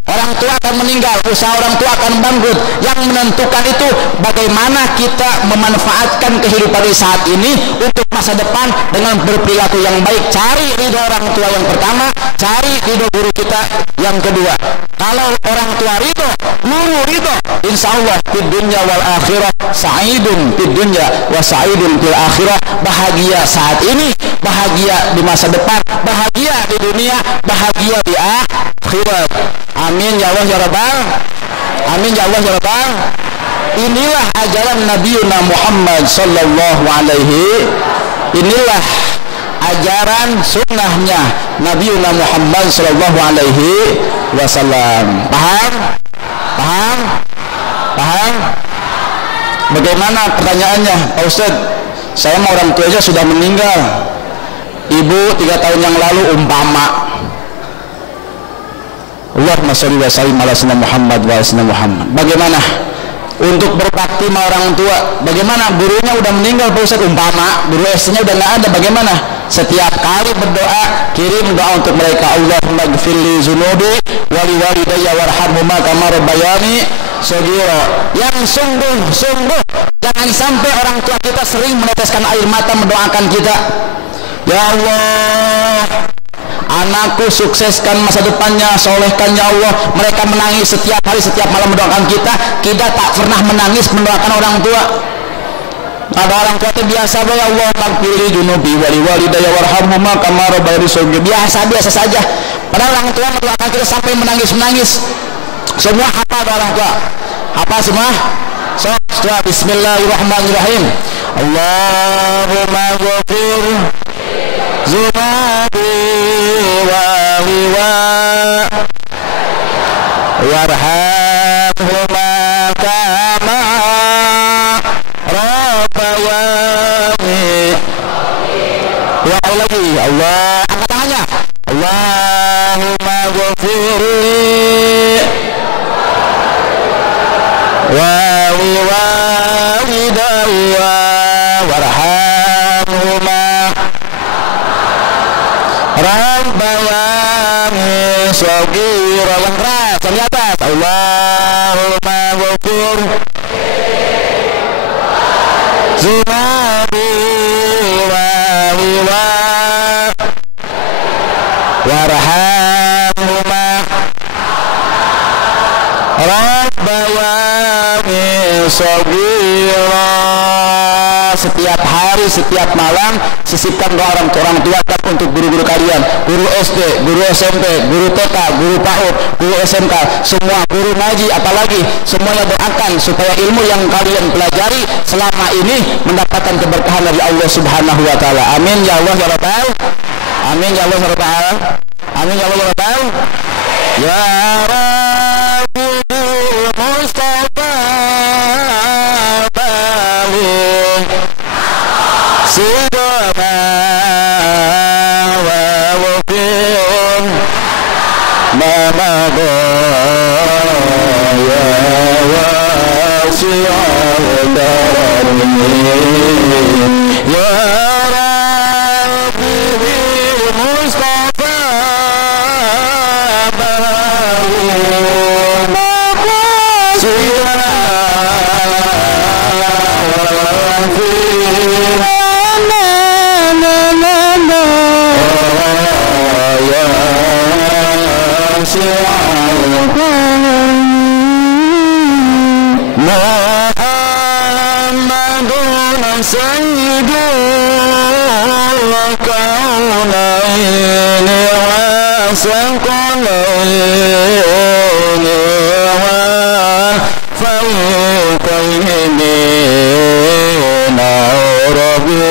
Orang tua akan meninggal, usaha orang tua akan bangkrut. Yang menentukan itu bagaimana kita memanfaatkan kehidupan di saat ini untuk masa depan dengan berperilaku yang baik. Cari ridho orang tua yang pertama, cari ridho guru kita yang kedua. Kalau orang tua ridho, guru ridho, insya Allah di dunia wal akhirah sa'idun di dunia wa sa'idun fil akhirah. Bahagia saat ini, bahagia di masa depan, bahagia di dunia, bahagia di akhirat. Amin ya Allah ya Rabbal. Amin ya Allah ya Rabbal. Inilah ajaran Nabi Muhammad sallallahu alaihi. Inilah ajaran sunnahnya Nabi Muhammad sallallahu alaihi wasallam. Paham? Paham? Paham? Bagaimana pertanyaannya, Pak Ustaz? Saya mau orang tua aja sudah meninggal. Ibu 3 tahun yang lalu umpama. Allahumma sholli wa sallim ala sayyidina Muhammad wa ala Muhammad. Bagaimana untuk berbakti sama orang tua? Bagaimana gurunya udah meninggal Pak Ustaz, umpama guru SD-nya udah nggak ada, bagaimana? Setiap kali berdoa kirim doa untuk mereka. Allahumma gfirli zunubi wali walidayya warhamhuma kama rabbayani shaghira. Yang sungguh-sungguh jangan sampai orang tua kita sering meneteskan air mata mendoakan kita. Ya Allah, anakku sukseskan masa depannya, solehkan ya Allah. Mereka menangis setiap hari, setiap malam mendoakan kita. Kita tak pernah menangis mendoakan orang tua. Ada orang tua itu biasa, ya Allah maghfirli junubi wali walidayya warhamhuma kama rabbayani shaghira. Biasa saja. Padahal orang tua mendoakan kita sampai menangis. Semua hafal orang tua. Hafal semua? So, setelah bismillahirrahmanirrahim. Allahumma ghafir zunubi warhamhuma kama rabbayani. Wa lagi Allah, angkat tangannya. Allahumma ghafirli wa walidayya warhamhuma rabbayani shaghira. Yang keras di atas. Allahumma ghafir zunubi warhamhuma rabbayani shaghira. Setiap hari, setiap malam sisipkan doa orang tua untuk guru-guru kalian, guru SD, guru SMP, guru TK, guru PAUD, guru SMK, semua guru ngaji, apalagi semuanya doakan supaya ilmu yang kalian pelajari selama ini mendapatkan keberkahan dari Allah Subhanahu wa taala. Amin ya Allah ya Rabbal. Amin ya Allah ya Rabbal. Amin ya Allah ya Rabbal. Ya Rabbi Mustafa balik sidama wa wafir mamado ya wasi'al darani ya Rabbi Mustafa Muhammadun sayyidul kaunaini wa saqalaini wa fawqaini na'urabi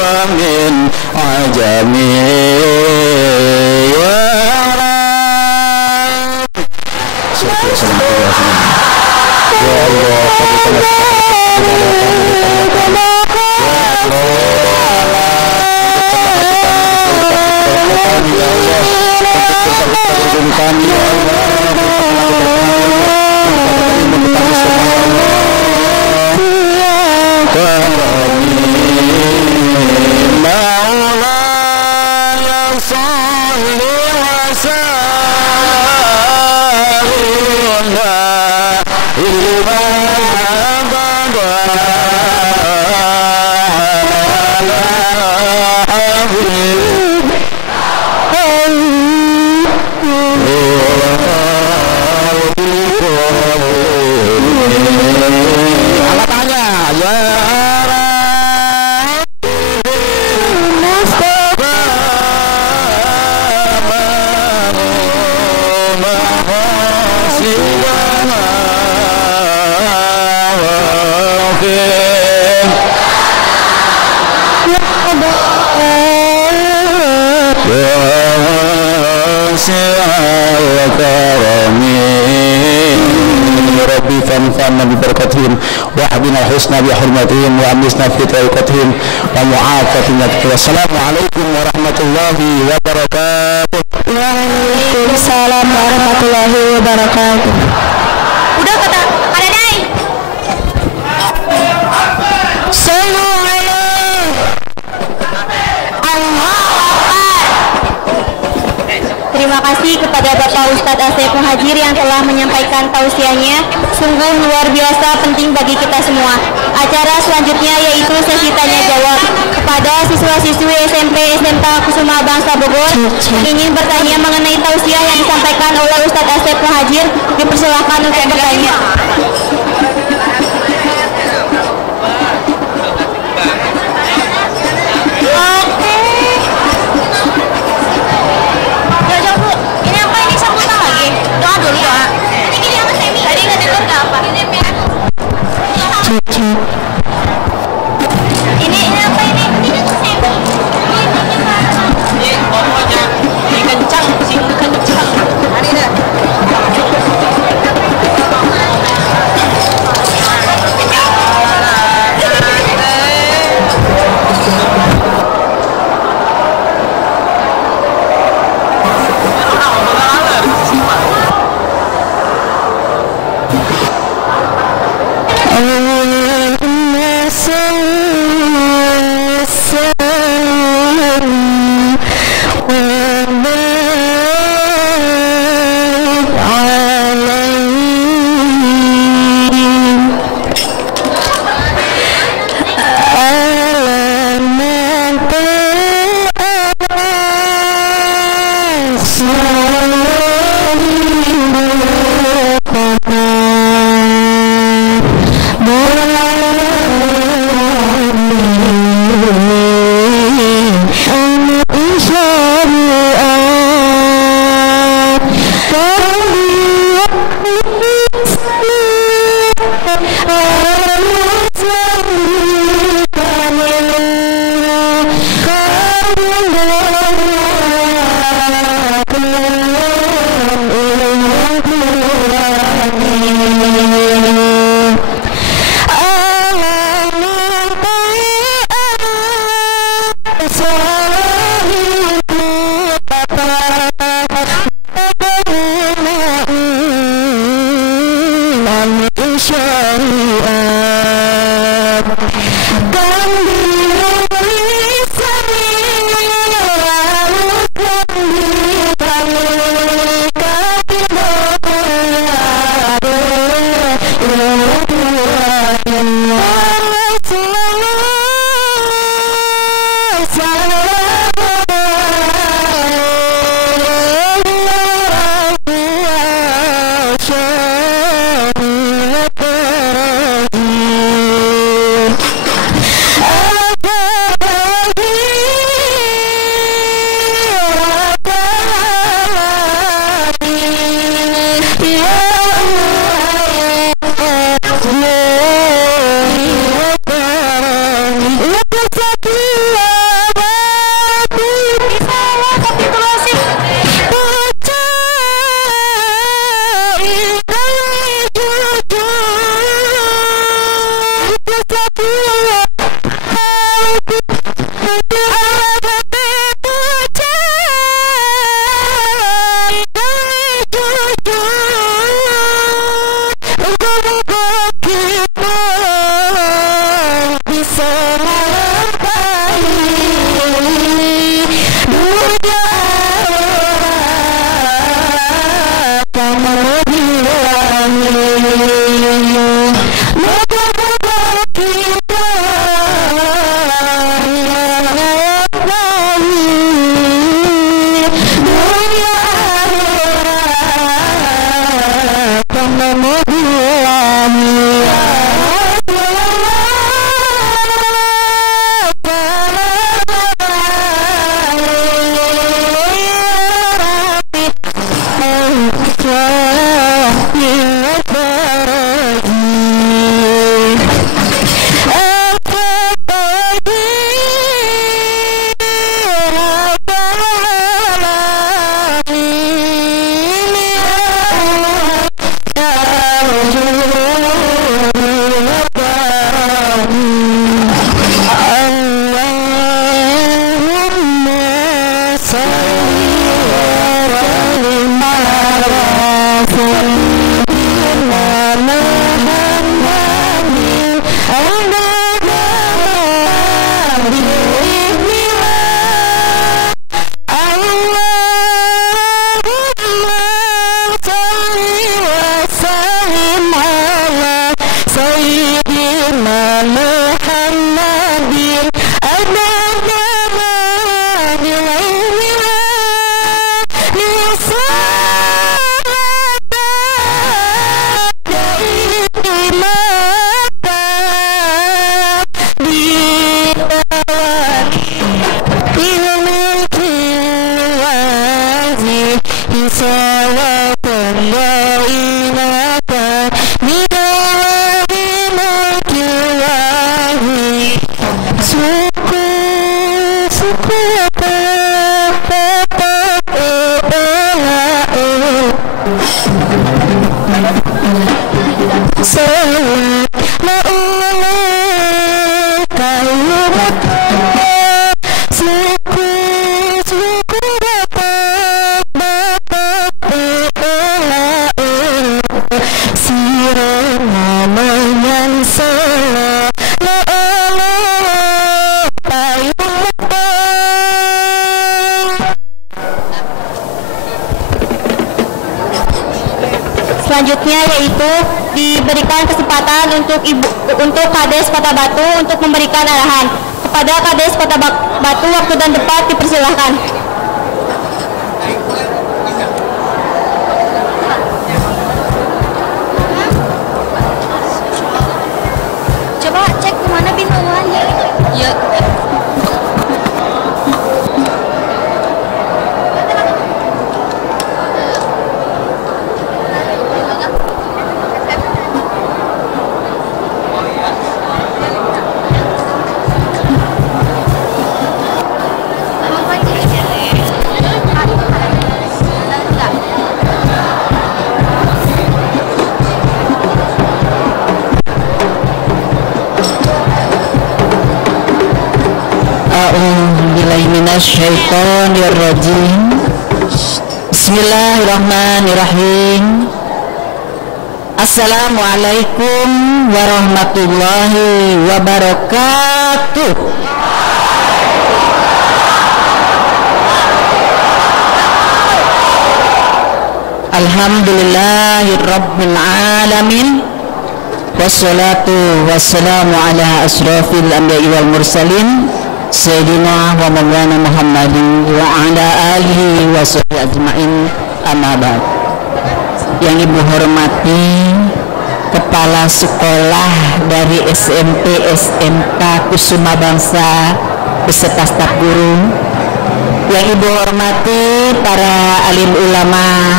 wa min ajami ya فانفعنا ببركتهم واحبنا الحسنى بحرمتهم وأمسنا في طريقتهم ومعافاتهم. والسلام عليكم ورحمة الله وبركاته. وعليكم السلام ورحمة الله وبركاته. Udah kata ada dai. Terima kasih kepada Bapak Ustadz Asep Muhajir yang telah menyampaikan tausiahnya. Sungguh luar biasa penting bagi kita semua. Acara selanjutnya yaitu sesi tanya jawab. Kepada siswa-siswi SMP SMK Kusuma Bangsa Bogor ingin bertanya mengenai tausiah yang disampaikan oleh Ustadz Asep Muhajir, dipersilahkan untuk bertanya. Ini apa ini? Ini pokoknya ini kencang, kencang. Hari dah. Terima Selanjutnya yaitu diberikan kesempatan untuk Kades Kota Batu untuk memberikan arahan. Kepada Kades Kota Batu, waktu dan tempat dipersilahkan. Coba cek kemana binaannya. Ya. Minasyaitonirrajim. Bismillahirrahmanirrahim. Assalamualaikum warahmatullahi wabarakatuh. Alhamdulillahirabbil alamin. Wassalatu wassalamu ala asrafil anbiya'i wal mursalin Sayyidina wa Maulana Muhammadin wa ala alihi wa sahbihi ajma'in, amma ba'd. Yang Ibu hormati Kepala Sekolah dari SMP SMK Kusuma Bangsa beserta staf guru, yang Ibu hormati para alim ulama,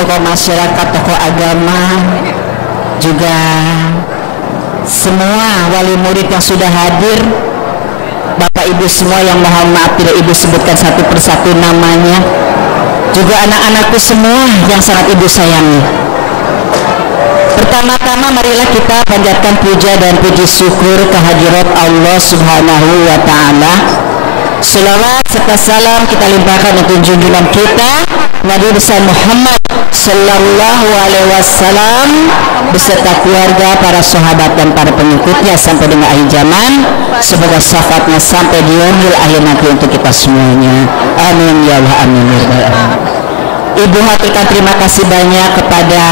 tokoh masyarakat, tokoh agama, juga semua wali murid yang sudah hadir, Bapak Ibu semua yang mohon maaf tidak Ibu sebutkan satu persatu namanya, juga anak-anakku semua yang sangat Ibu sayangi. Pertama-tama marilah kita panjatkan puja dan puji syukur kehadirat Allah Subhanahu wa Ta'ala. Selawat serta salam kita limpahkan untuk junjungan kita Nabi besar Muhammad Sallallahu Alaihi Wasallam beserta keluarga, para sahabat dan para pengikutnya sampai dengan akhir zaman. Semoga syafaatnya sampai di yaumil akhir nanti untuk kita semuanya. Amin ya Allah, amin. Ibu haturkan terima kasih banyak kepada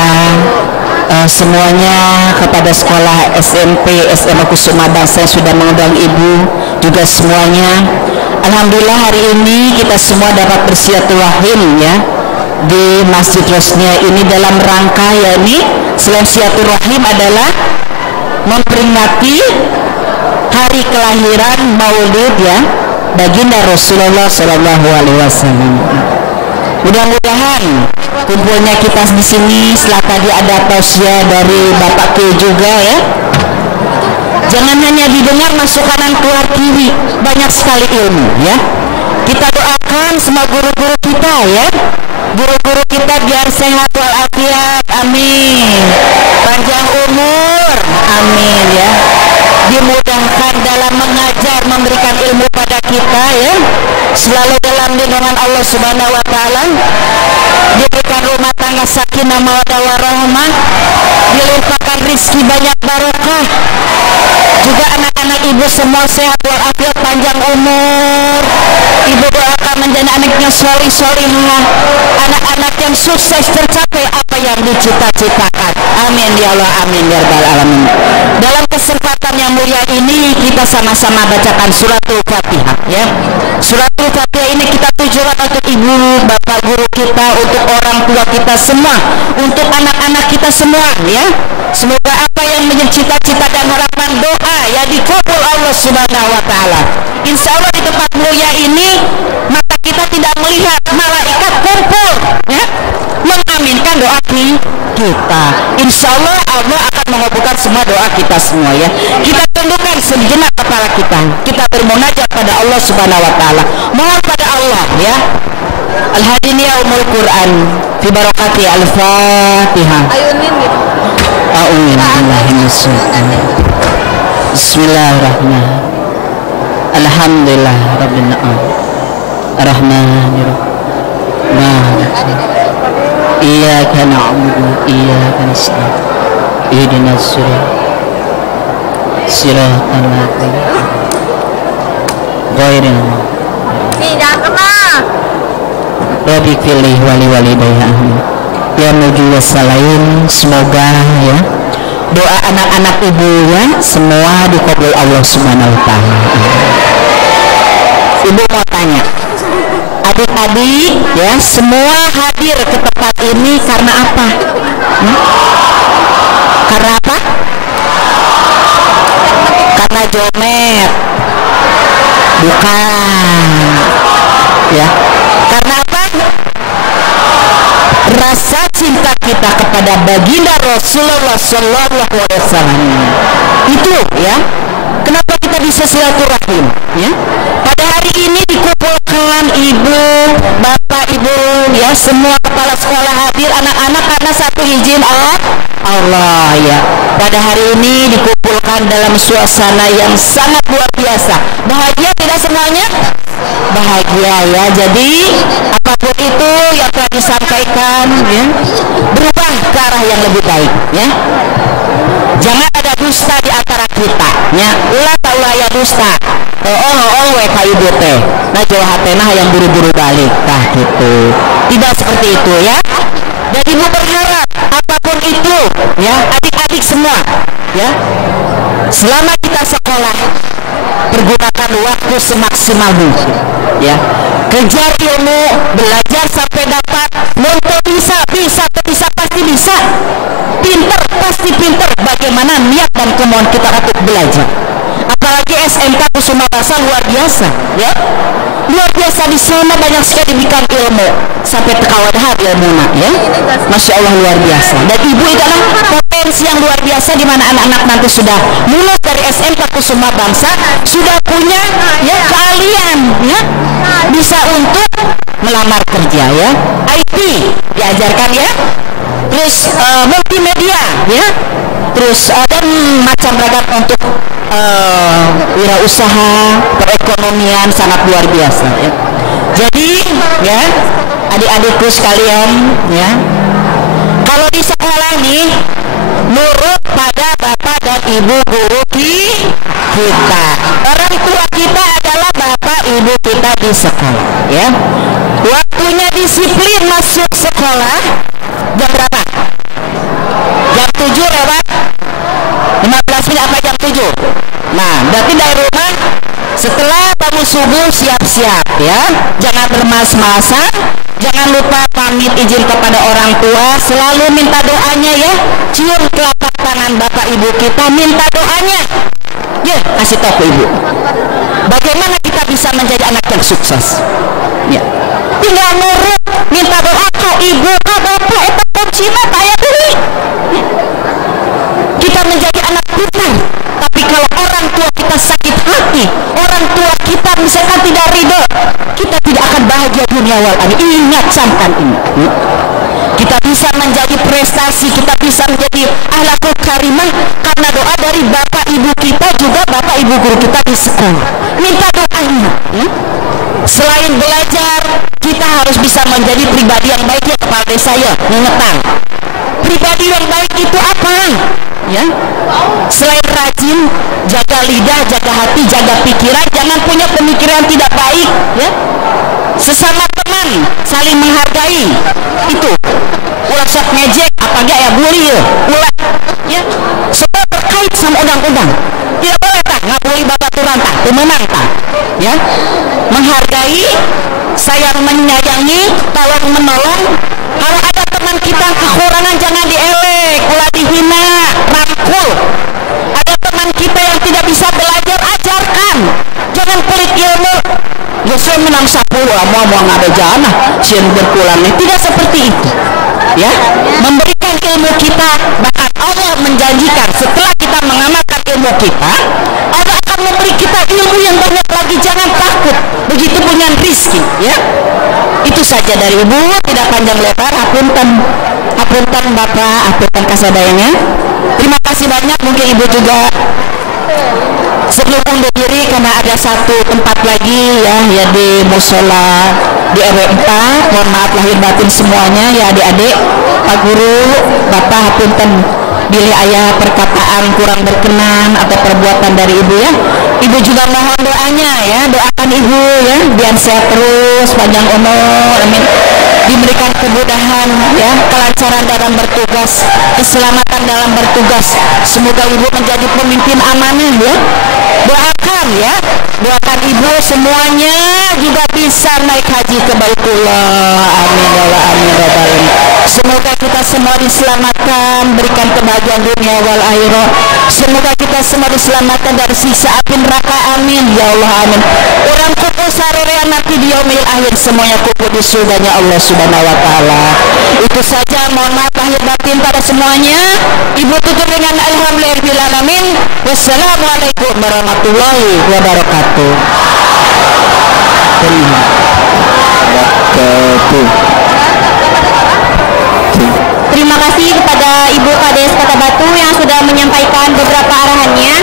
semuanya, kepada sekolah SMP SMA Kusuma Bangsa yang sudah mengundang Ibu, juga semuanya. Alhamdulillah hari ini kita semua dapat bersilaturahim ya di Masjid Rosnia ini dalam rangka yakni selain silaturahim adalah memperingati hari kelahiran Maulid ya baginda Rasulullah Shallallahu Alaihi Wasallam. Mudah-mudahan kumpulnya kita di sini setelah tadi ada tausiah dari Bapak Kiai juga ya. Jangan hanya didengar masuk kanan keluar kiri, banyak sekali ilmu ya. Kita doakan semua guru-guru kita ya. Guru-guru kita biar sehat walafiat, amin. Panjang umur, amin ya. Dimudahkan dalam mengajar, memberikan ilmu pada kita ya. Selalu dalam lindungan Allah Subhanahu wa taala. Diberikan rumah tangga sakinah mawaddah warahmah, dilimpahkan rizki banyak barokah. Juga anak-anak ibu semua sehat walafiat, panjang umur. Ibu doakan menjadi anaknya solih-solihah, anak-anak yang sukses tercapai apa yang dicita-citakan. Amin ya Allah, amin ya rabbal alamin. Dalam kesempatan yang mulia ini kita sama-sama bacakan suratul Fatihah ya. Suratul Fatihah ini kita tujukan untuk ibu, bapak guru kita, untuk orang tua kita semua, untuk anak-anak kita semua ya. Semoga apa yang menjadi cita-cita dan harapan doa ya dikabul Allah Subhanahu wa taala. Insya Allah di tempat mulia ini mata kita tidak melihat, malaikat kumpul ya mengaminkan doa kita. Insya Allah Allah akan mengabulkan semua doa kita semua ya. Kita tundukkan sejenak kepala kita, kita bermunajat pada Allah Subhanahu wa taala, mohon pada Allah ya. Al-hadini yaumul Quran fi barakati al-Fatihah. Bismillahirrahmanirrahim. Alhamdulillah rabbil alamin. Ar-Rahmanir Rahim. Iyyaka na'budu wa iyyaka nasta'in. Ihdinas siratal ladzina ghairil maghdubi Rabbi pilih wali-walidayya amin. Ya muji wassalain, semoga ya doa anak-anak ibu ya semua dikabul Allah Subhanahu wa taala. Ibu mau tanya, adik-adik ya semua hadir ke tempat ini karena apa? Karena apa? Karena jomet? Bukan ya. Karena apa? Rasa cinta kita kepada baginda Rasulullah Sallallahu Alaihi Wasallam itu ya. Kenapa kita bisa silaturahim ya? Pada hari ini dikumpulkan ibu, bapak, ibu ya semua kepala sekolah hadir, anak-anak karena satu izin Allah ya. Pada hari ini dikumpulkan dalam suasana yang sangat luar biasa. Bahagia tidak semuanya? Bahagia ya. Jadi apapun itu yang telah disampaikan ya, berubah ke arah yang lebih baik ya. Jangan ada dusta di antara kita ya. Ulah taulah ya dusta. We kayu bote. Nah jauh hatena yang buru-buru balik. Nah gitu. Tidak seperti itu ya. Dan ibu berharap apapun itu ya, adik-adik semua ya, selama kita sekolah pergunakan waktu semaksimal mungkin ya. Kejar ilmu, belajar sampai dapat. Untuk bisa pasti bisa. Pinter pasti pinter. Bagaimana niat dan kemauan kita untuk belajar. Apalagi SMK Kusuma Bangsa luar biasa ya. Luar biasa, di sana banyak sekali diberikan ilmu sampai tekawadah ilmu ya. Masya Allah luar biasa. Dan ibu itu adalah potensi yang luar biasa di mana anak-anak nanti sudah lulus dari SMK Kusuma Bangsa sudah punya ya keahlian ya, bisa untuk melamar kerja ya. IT diajarkan ya. Terus multimedia ya. Terus dan macam ragam untuk wirausaha, perekonomian sangat luar biasa ya. Jadi ya adik-adikku sekalian ya, kalau di sekolah nih nurut pada bapak dan ibu guru kita. Orang tua kita adalah bapak ibu kita di sekolah ya. Waktunya disiplin masuk sekolah jam berapa? Jam 7 lewat 15 menit apa jam 7? Nah, berarti dari rumah setelah bangun subuh siap-siap ya. Jangan bermalas-malasan, Jangan lupa pamit izin kepada orang tua, selalu minta doanya ya. Cium telapak tangan bapak ibu kita, minta doanya. Ya, kasih tahu ke ibu. Bagaimana kita bisa menjadi anak yang sukses? Ya. Tinggal nurut, minta doa ke ibu, ke bapak, itu kuncinya payah dulu. Kita menjadi anak pintar. Tapi kalau orang tua kita sakit hati, orang tua kita misalkan tidak ridho, kita tidak akan bahagia dunia wal akhirah. Ingat, camkan ini. Kita bisa menjadi prestasi, kita bisa menjadi akhlakul karimah karena doa dari bapak ibu kita, juga bapak ibu guru kita di sekolah. Minta doanya. Selain belajar, kita harus bisa menjadi pribadi yang baik ya kepala desa ya. Ingetan. Pribadi yang baik itu apa? Ya. Selain rajin, jaga lidah, jaga hati, jaga pikiran, jangan punya pemikiran tidak baik, ya. Sesama teman saling menghargai. Itu ulah sok ngejek apa gak ya bully ya. Ulah ya. Semua terkait sama undang-undang. Tidak boleh tak ngabuli babaturan tak, temenan tak. Ya. Menghargai, sayang menyayangi, tolong menolong. Kalau ada teman kita kekurangan jangan dielek, ulah dihina, rangkul. Ada teman kita yang tidak bisa belajar, ajarkan. Jangan pelit ilmu. Ya saya menang 10 mau ngada jana, sieun berkulangnya. Tidak seperti itu. Ya, memberikan ilmu kita, bahkan Allah menjanjikan setelah kita mengamalkan ilmu kita, Allah akan memberi kita ilmu yang banyak lagi. Jangan takut. Begitu punya rizki, ya. Itu saja dari ibu, tidak panjang lebar. Hapunten bapak, hapunten kasadayanya. Terima kasih banyak. Mungkin ibu juga sebelum undur diri karena ada satu tempat lagi ya di musola di RW 4. Mohon maaf lahir batin semuanya ya adik-adik, Pak Guru, Bapak hapunten bilih ayah perkataan kurang berkenan atau perbuatan dari ibu ya. Ibu juga mohon doanya ya, doakan ibu ya biar sehat terus, panjang umur, amin. Diberikan kemudahan ya, kelancaran dalam bertugas, keselamatan dalam bertugas. Semoga ibu menjadi pemimpin amanah ya. Doakan ya, doakan ibu semuanya juga bisa naik haji ke Baitullah. Amin ya Allah, amin ya Rabbal alamin. Semoga kita semua diselamatkan, berikan kebahagiaan dunia wal akhirah. Semoga kita semua diselamatkan dari siksa api neraka. Amin ya Allah, amin. Orang kumpul sarerea nanti di yaumil akhir, semuanya kumpul di surganya Allah Subhanahu wa taala. Itu saja, mohon maaf lahir batin pada semuanya. Ibu tutup dengan alhamdulillahirabbil alamin. Wassalamualaikum warahmatullahi wabarakatuh. Terima kasih kepada Ibu Kades Kota Batu yang sudah menyampaikan beberapa arahannya.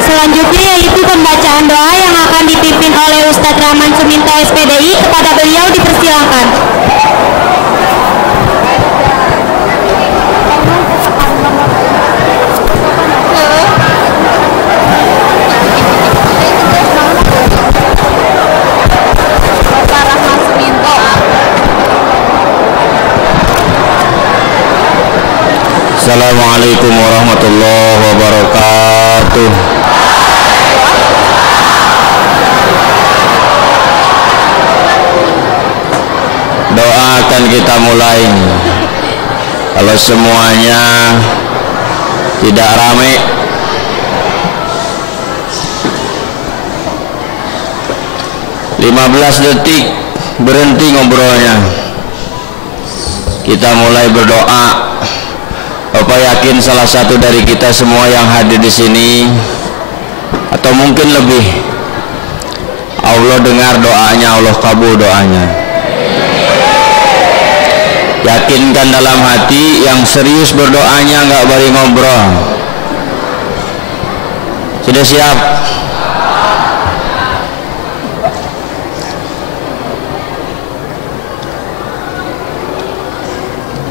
Selanjutnya yaitu pembacaan doa yang akan dipimpin oleh Ustadz Rahman Suminto SPDI. Kepada beliau dipersilakan. Assalamualaikum warahmatullahi wabarakatuh. Doa akan kita mulai. Kalau semuanya tidak ramai, (15 detik berhenti ngobrolnya. Kita mulai berdoa. Bapak yakin salah satu dari kita semua yang hadir di sini atau mungkin lebih, Allah dengar doanya, Allah kabul doanya. Yakinkan dalam hati yang serius berdoanya, nggak bari ngobrol. Sudah siap?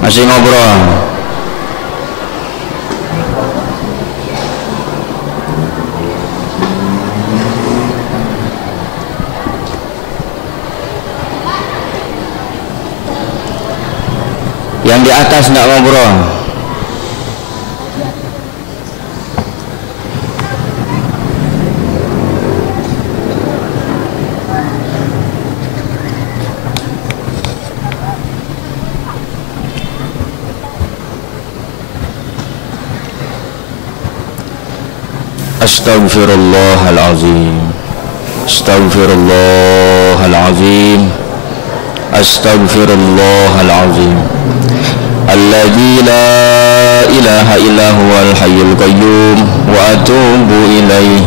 Masih ngobrol? Yang di atas nggak ngobrol. Astaghfirullahalazim. Astaghfirullahalazim. Astaghfirullahalazim. Alladzi la ilaha illa huwal hayyul qayyum wa atubu ilaihi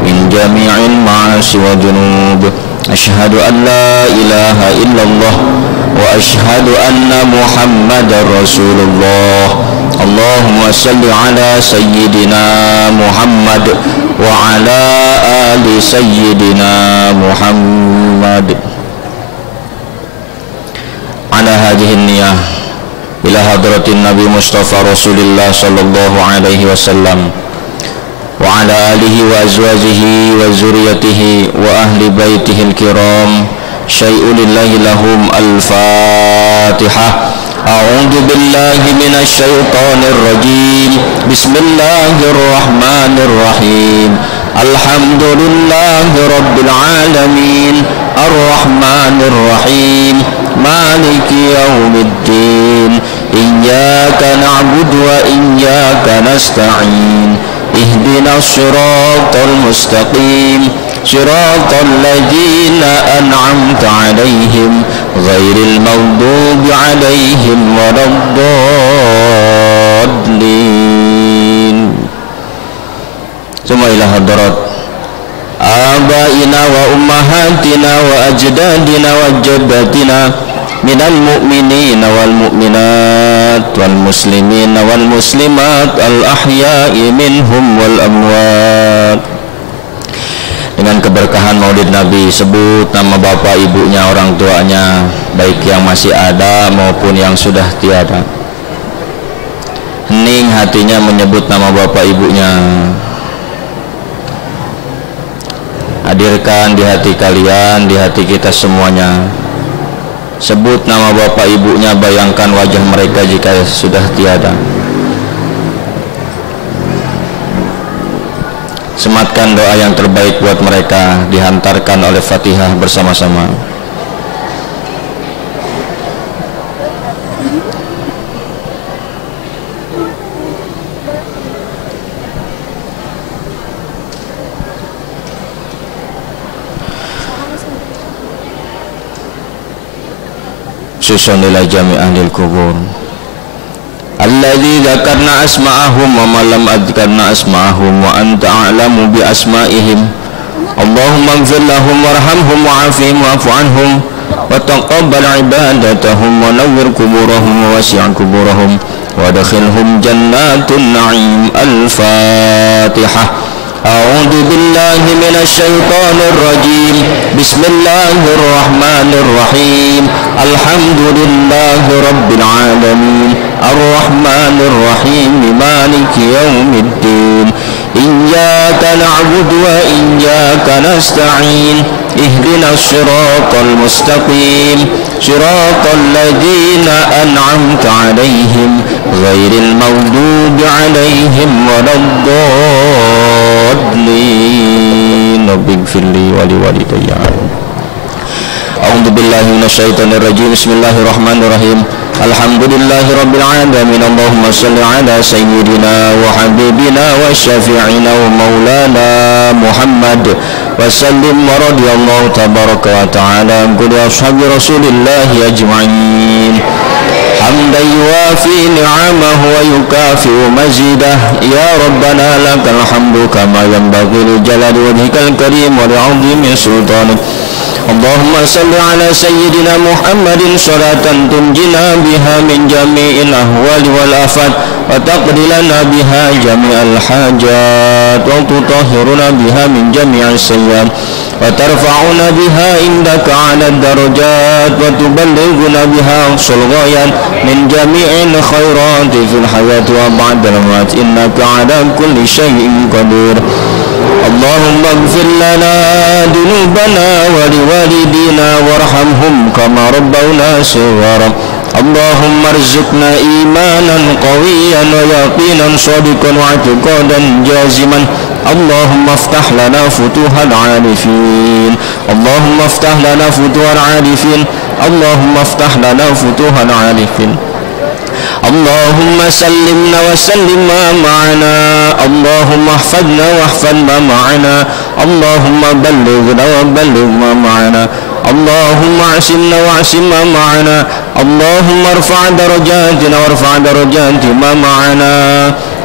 min jami'il ma'asi wa dzunub. Asyhadu an la ilaha illallah wa asyhadu anna Muhammadar Rasulullah. Allahumma salli ala sayyidina Muhammad wa ala ali sayyidina Muhammad. Ala hadhihi niyah ila hadratin Nabi Mustafa Rasulullah sallallahu alaihi wasallam wa ala alihi wa azwajihi wa zuriyatihi wa ahli baitihil kiram. Syai'u lillahi lahum al-Fatihah. A'udzu billahi minasy syaithanir rajim. Bismillahirrahmanirrahim. Alhamdulillahi rabbil alamin. Ar-Rahmanir Rahim. Maliki yaumiddin. Iyyaka na'budu wa iyyaka nasta'in. Ihdinas siratal mustaqim. Siratal ladzina an'amta 'alaihim ghairil maghdubi 'alaihim waladdallin. Summa ila hadarat abaina wa ummahatina wa ajdadina wa jaddatina minal mu'minina wal mu'minat wal muslimina wal muslimat al ahya'i minhum wal amwat. Dengan keberkahan Maulid Nabi, sebut nama bapak ibunya, orang tuanya, baik yang masih ada maupun yang sudah tiada. Hening hatinya menyebut nama bapak ibunya. Hadirkan di hati kalian, di hati kita semuanya. Sebut nama bapak ibunya, bayangkan wajah mereka jika sudah tiada. Sematkan doa yang terbaik buat mereka, dihantarkan oleh Fatihah bersama-sama. Susun ila jami' ahlil kubur alladzi dzakarna asma'ahum wa ma lam adzkarna asma'ahum wa anta a'lamu bi asma'ihim. Allahumma ighfir lahum warhamhum wa'afihim wa'fu anhum wa taqabbal ibadatahum wa nawwir kuburahum wa wasi' kuburahum wa adkhilhum jannatun na'im. Al-Fatihah. A'udzu billahi minasy syaithanir rajim. Bismillahir rahim. Alhamdulillahi rabbil alamin. Ar-Rahmanir Rahim. Maliki yaumiddin. Iyyaka na'budu wa iyyaka nasta'in. Ihdinas siratal mustaqim. Siratal ladzina an'amta 'alaihim ghairil maghdubi 'alaihim waladdallin. Rabbighfirli wa liwalidayya. A'udzu billahi minasyaitonir rajim. Bismillahirrahmanirrahim. Alhamdulillahi rabbil alamin. Allahumma shalli ala sayyidina wa habibina wa syafi'ina wa maulana Muhammad wa sallim wa radiyallahu tabaraka wa ta'ala an kulli ashabi rasulillahi ajma'in. Hamdan yuwafi ni'amahu wa yukafi'u mazidah. Ya Rabbana lakal hamdu kama yanbaghi li jalali wajhikal karim wa li'azimi sultanik. Allahumma salli ala sayyidina Muhammadin salatan tunjina biha min jami'il ahwali wal afat wa taqdi lana biha jami'al hajat wa tutahhiruna biha min jami'is sayyi'at wa tarfa'una biha indaka 'ala darajat wa tuballighuna biha aqsal ghayat min jami'il khairati fil hayati wa ba'dal mamat innaka 'ala kulli syai'in qadir. Allahumma ighfir lana dunubana wa liwalidina warhamhum kama rabbawna shighara. Allahumma arzuqna imanan qawiyan wa yaqinan shadiqan wa i'tiqadan jaziman. Allahumma iftah lana futuhal arifin. Allahumma iftah lana futuhal arifin. Allahumma iftah lana futuhal arifin. اللهم سلمنا وسلم ما معنا اللهم احفظنا واحفظ ما معنا اللهم بلغنا وبلغ ما معنا اللهم اعصمنا واعصم ما معنا اللهم ارفع درجاتنا وارفع درجات ما معنا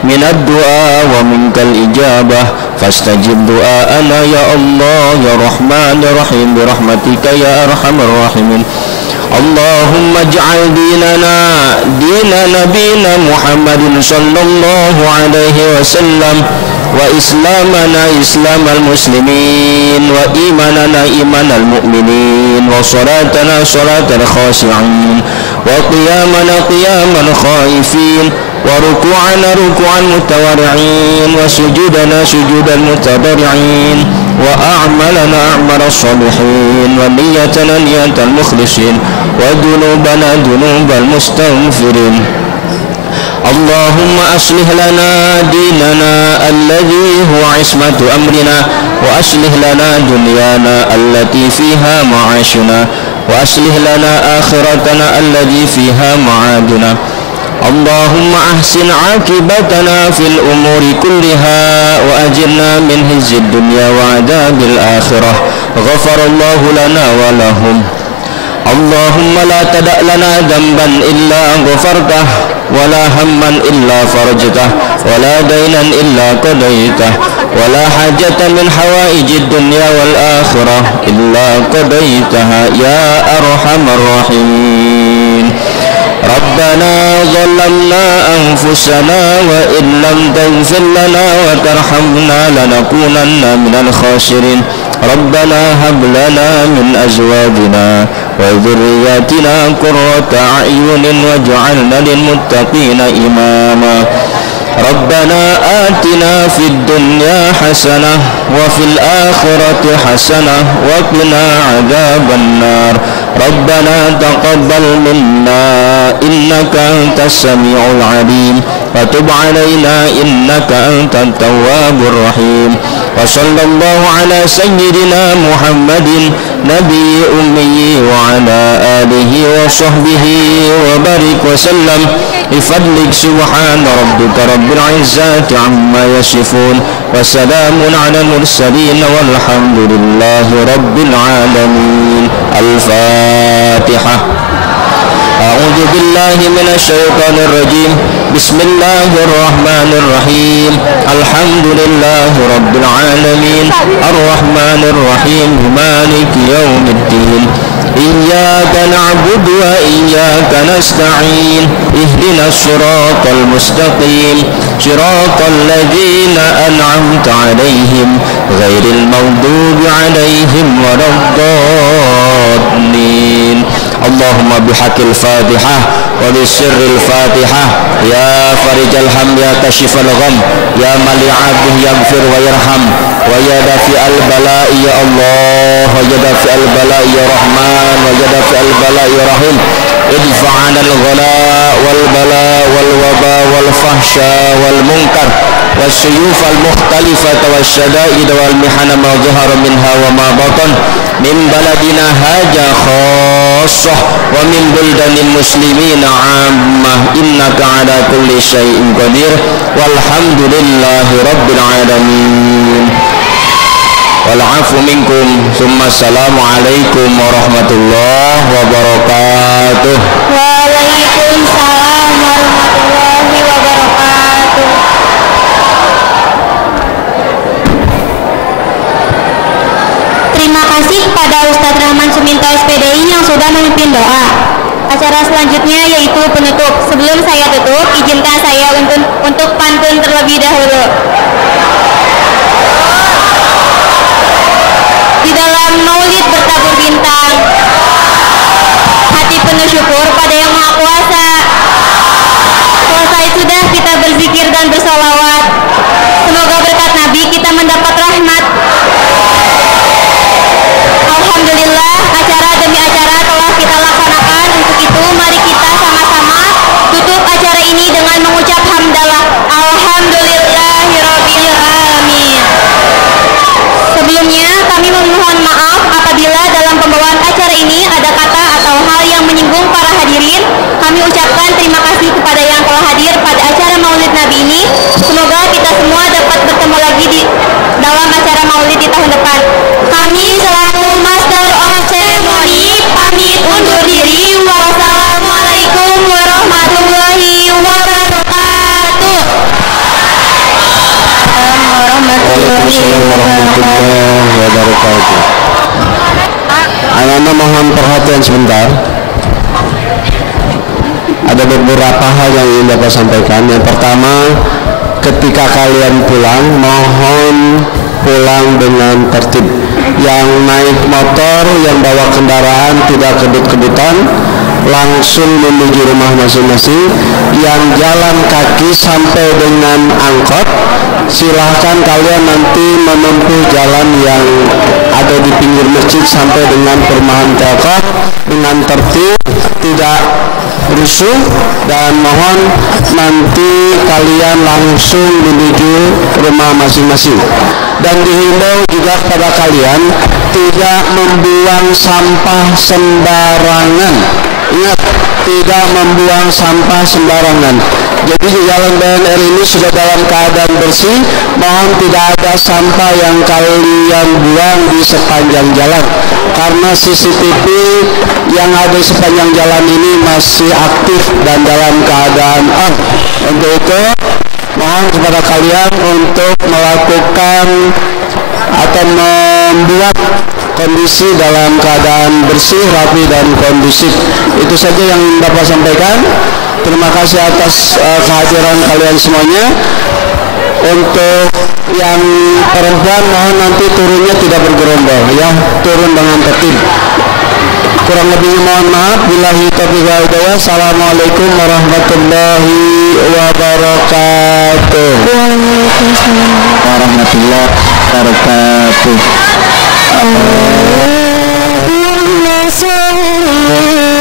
من الدعاء ومنك الإجابة فاستجب دعاءنا يا الله يا رحمن يا رحيم برحمتك يا أرحم الراحمين اللهم اجعل ديننا دين نبينا محمد صلى الله عليه وسلم وإسلامنا إسلام المسلمين وإيماننا إيمان المؤمنين وصلاتنا صلاة الخاشعين وقيامنا قيام الخائفين وركوعنا ركوع المتورعين وسجودنا سجود المتضرعين وأعمالنا أعمال الصالحين ونيتنا نية المخلصين وذنوبنا ذنوب المستغفرين اللهم أصلح لنا ديننا الذي هو عصمة أمرنا وأصلح لنا دنيانا التي فيها معاشنا وأصلح لنا آخرتنا التي فيها معادنا اللهم أحسن عاقبتنا في الأمور كلها وأجرنا من خزي الدنيا وعذاب الآخرة غفر الله لنا ولهم اللهم لا تدع لنا ذنبا إلا غفرته ولا هما إلا فرجته ولا دينا إلا قضيته ولا حاجة من حوائج الدنيا والآخرة إلا قضيتها يا أرحم الراحمين ربنا ظلمنا أنفسنا وإن لم تغفر لنا وترحمنا لنكونن من الخاسرين ربنا هب لنا من أزواجنا وذرياتنا قرة أعين واجعلنا للمتقين إماما ربنا آتنا في الدنيا حسنة وفي الآخرة حسنة وقنا عذاب النار ربنا تقبل منا إنك أنت السميع العليم وتب علينا إنك أنت التواب الرحيم وصلى الله على سيدنا محمد نبي أمي وعلى آله وصحبه وبارك وسلم بفضلك سبحان ربك رب العزة عما يصفون وسلام على المرسلين والحمد لله رب العالمين الفاتحة أعوذ بالله من الشيطان الرجيم بسم الله الرحمن الرحيم الحمد لله رب العالمين الرحمن الرحيم مالك يوم الدين إياك نعبد وإياك نستعين اهدنا الصراط المستقيم صراط الذين أنعمت عليهم غير المغضوب عليهم ولا الضالين اللهم بحق الفاتحة وبسر الفاتحة يا فرج الهم يا كشف الغم يا من لعبده يغفر ويرحم ويا دافع البلاء يا الله ويا دافع البلاء يا رحمن ويا دافع البلاء يا رحيم ادفع عنا الغلاء والبلاء والوباء والفحشاء والمنكر والسيوف المختلفة والشدائد والمحن ما ظهر منها وما بطن من بلدنا هذا خاصة ومن بلدان المسلمين عامة إنك على كل شيء قدير والحمد لله رب العالمين والعفو منكم ثم السلام عليكم ورحمة الله وبركاته. Waalaikumsalam warahmatullahi wabarakatuh. Terima kasih kepada Ustadz Rahman Suminto SPDI yang sudah memimpin doa. Acara selanjutnya yaitu penutup. Sebelum saya tutup, izinkan saya untuk pantun terlebih dahulu. Di dalam maulid bertabur bintang, hati penuh syukur pada Yang Maha Kuasa. Selesai sudah kita berzikir dan bersolawat. Semoga berkat Nabi kita mendapat rahmat. Alhamdulillah, acara demi acara telah kita laksanakan. Untuk itu mari kita sama-sama tutup acara ini dengan mengucap hamdalah. Alhamdulillahirabbil alamin. Sebelumnya kami memohon maaf apabila dalam pembawaan acara ini ada kata atau hal yang menyinggung para hadirin. Kami ucapkan terima kasih kepada yang telah hadir pada acara Maulid Nabi ini. Semoga kita semua dapat bertemu lagi di dalam acara Maulid di tahun depan. Kami selaku Master of Ceremony pamit undur diri. Wassalamualaikum warahmatullahi wabarakatuh. Waalaikumsalam warahmatullahi wabarakatuh. Anak-anak mohon perhatian sebentar. Ada beberapa hal yang ingin Bapak sampaikan. Yang pertama, ketika kalian pulang, mohon pulang dengan tertib. Yang naik motor, yang bawa kendaraan tidak kebut-kebutan, langsung menuju rumah masing-masing. Yang jalan kaki sampai dengan angkot, silahkan kalian nanti menempuh jalan yang ada di pinggir masjid sampai dengan perumahan Telkom dengan tertib, tidak rusuh, dan mohon nanti kalian langsung menuju rumah masing-masing. Dan dihimbau juga kepada kalian tidak membuang sampah sembarangan. Ingat, tidak membuang sampah sembarangan. Jadi di jalan BNR ini sudah dalam keadaan bersih. Mohon tidak ada sampah yang kalian buang di sepanjang jalan, karena CCTV yang ada di sepanjang jalan ini masih aktif dan dalam keadaan on. Untuk itu mohon kepada kalian untuk melakukan atau membuat kondisi dalam keadaan bersih, rapi, dan kondusif. Itu saja yang Bapak sampaikan. Terima kasih atas kehadiran kalian semuanya. Untuk yang perempuan mohon nanti turunnya tidak bergerombol ya, turun dengan tertib. Kurang lebihnya mohon maaf. Billahi taufiq wal hidayah. Assalamualaikum warahmatullahi wabarakatuh. Waalaikumsalam warahmatullahi wabarakatuh. warahmatullahi wabarakatuh.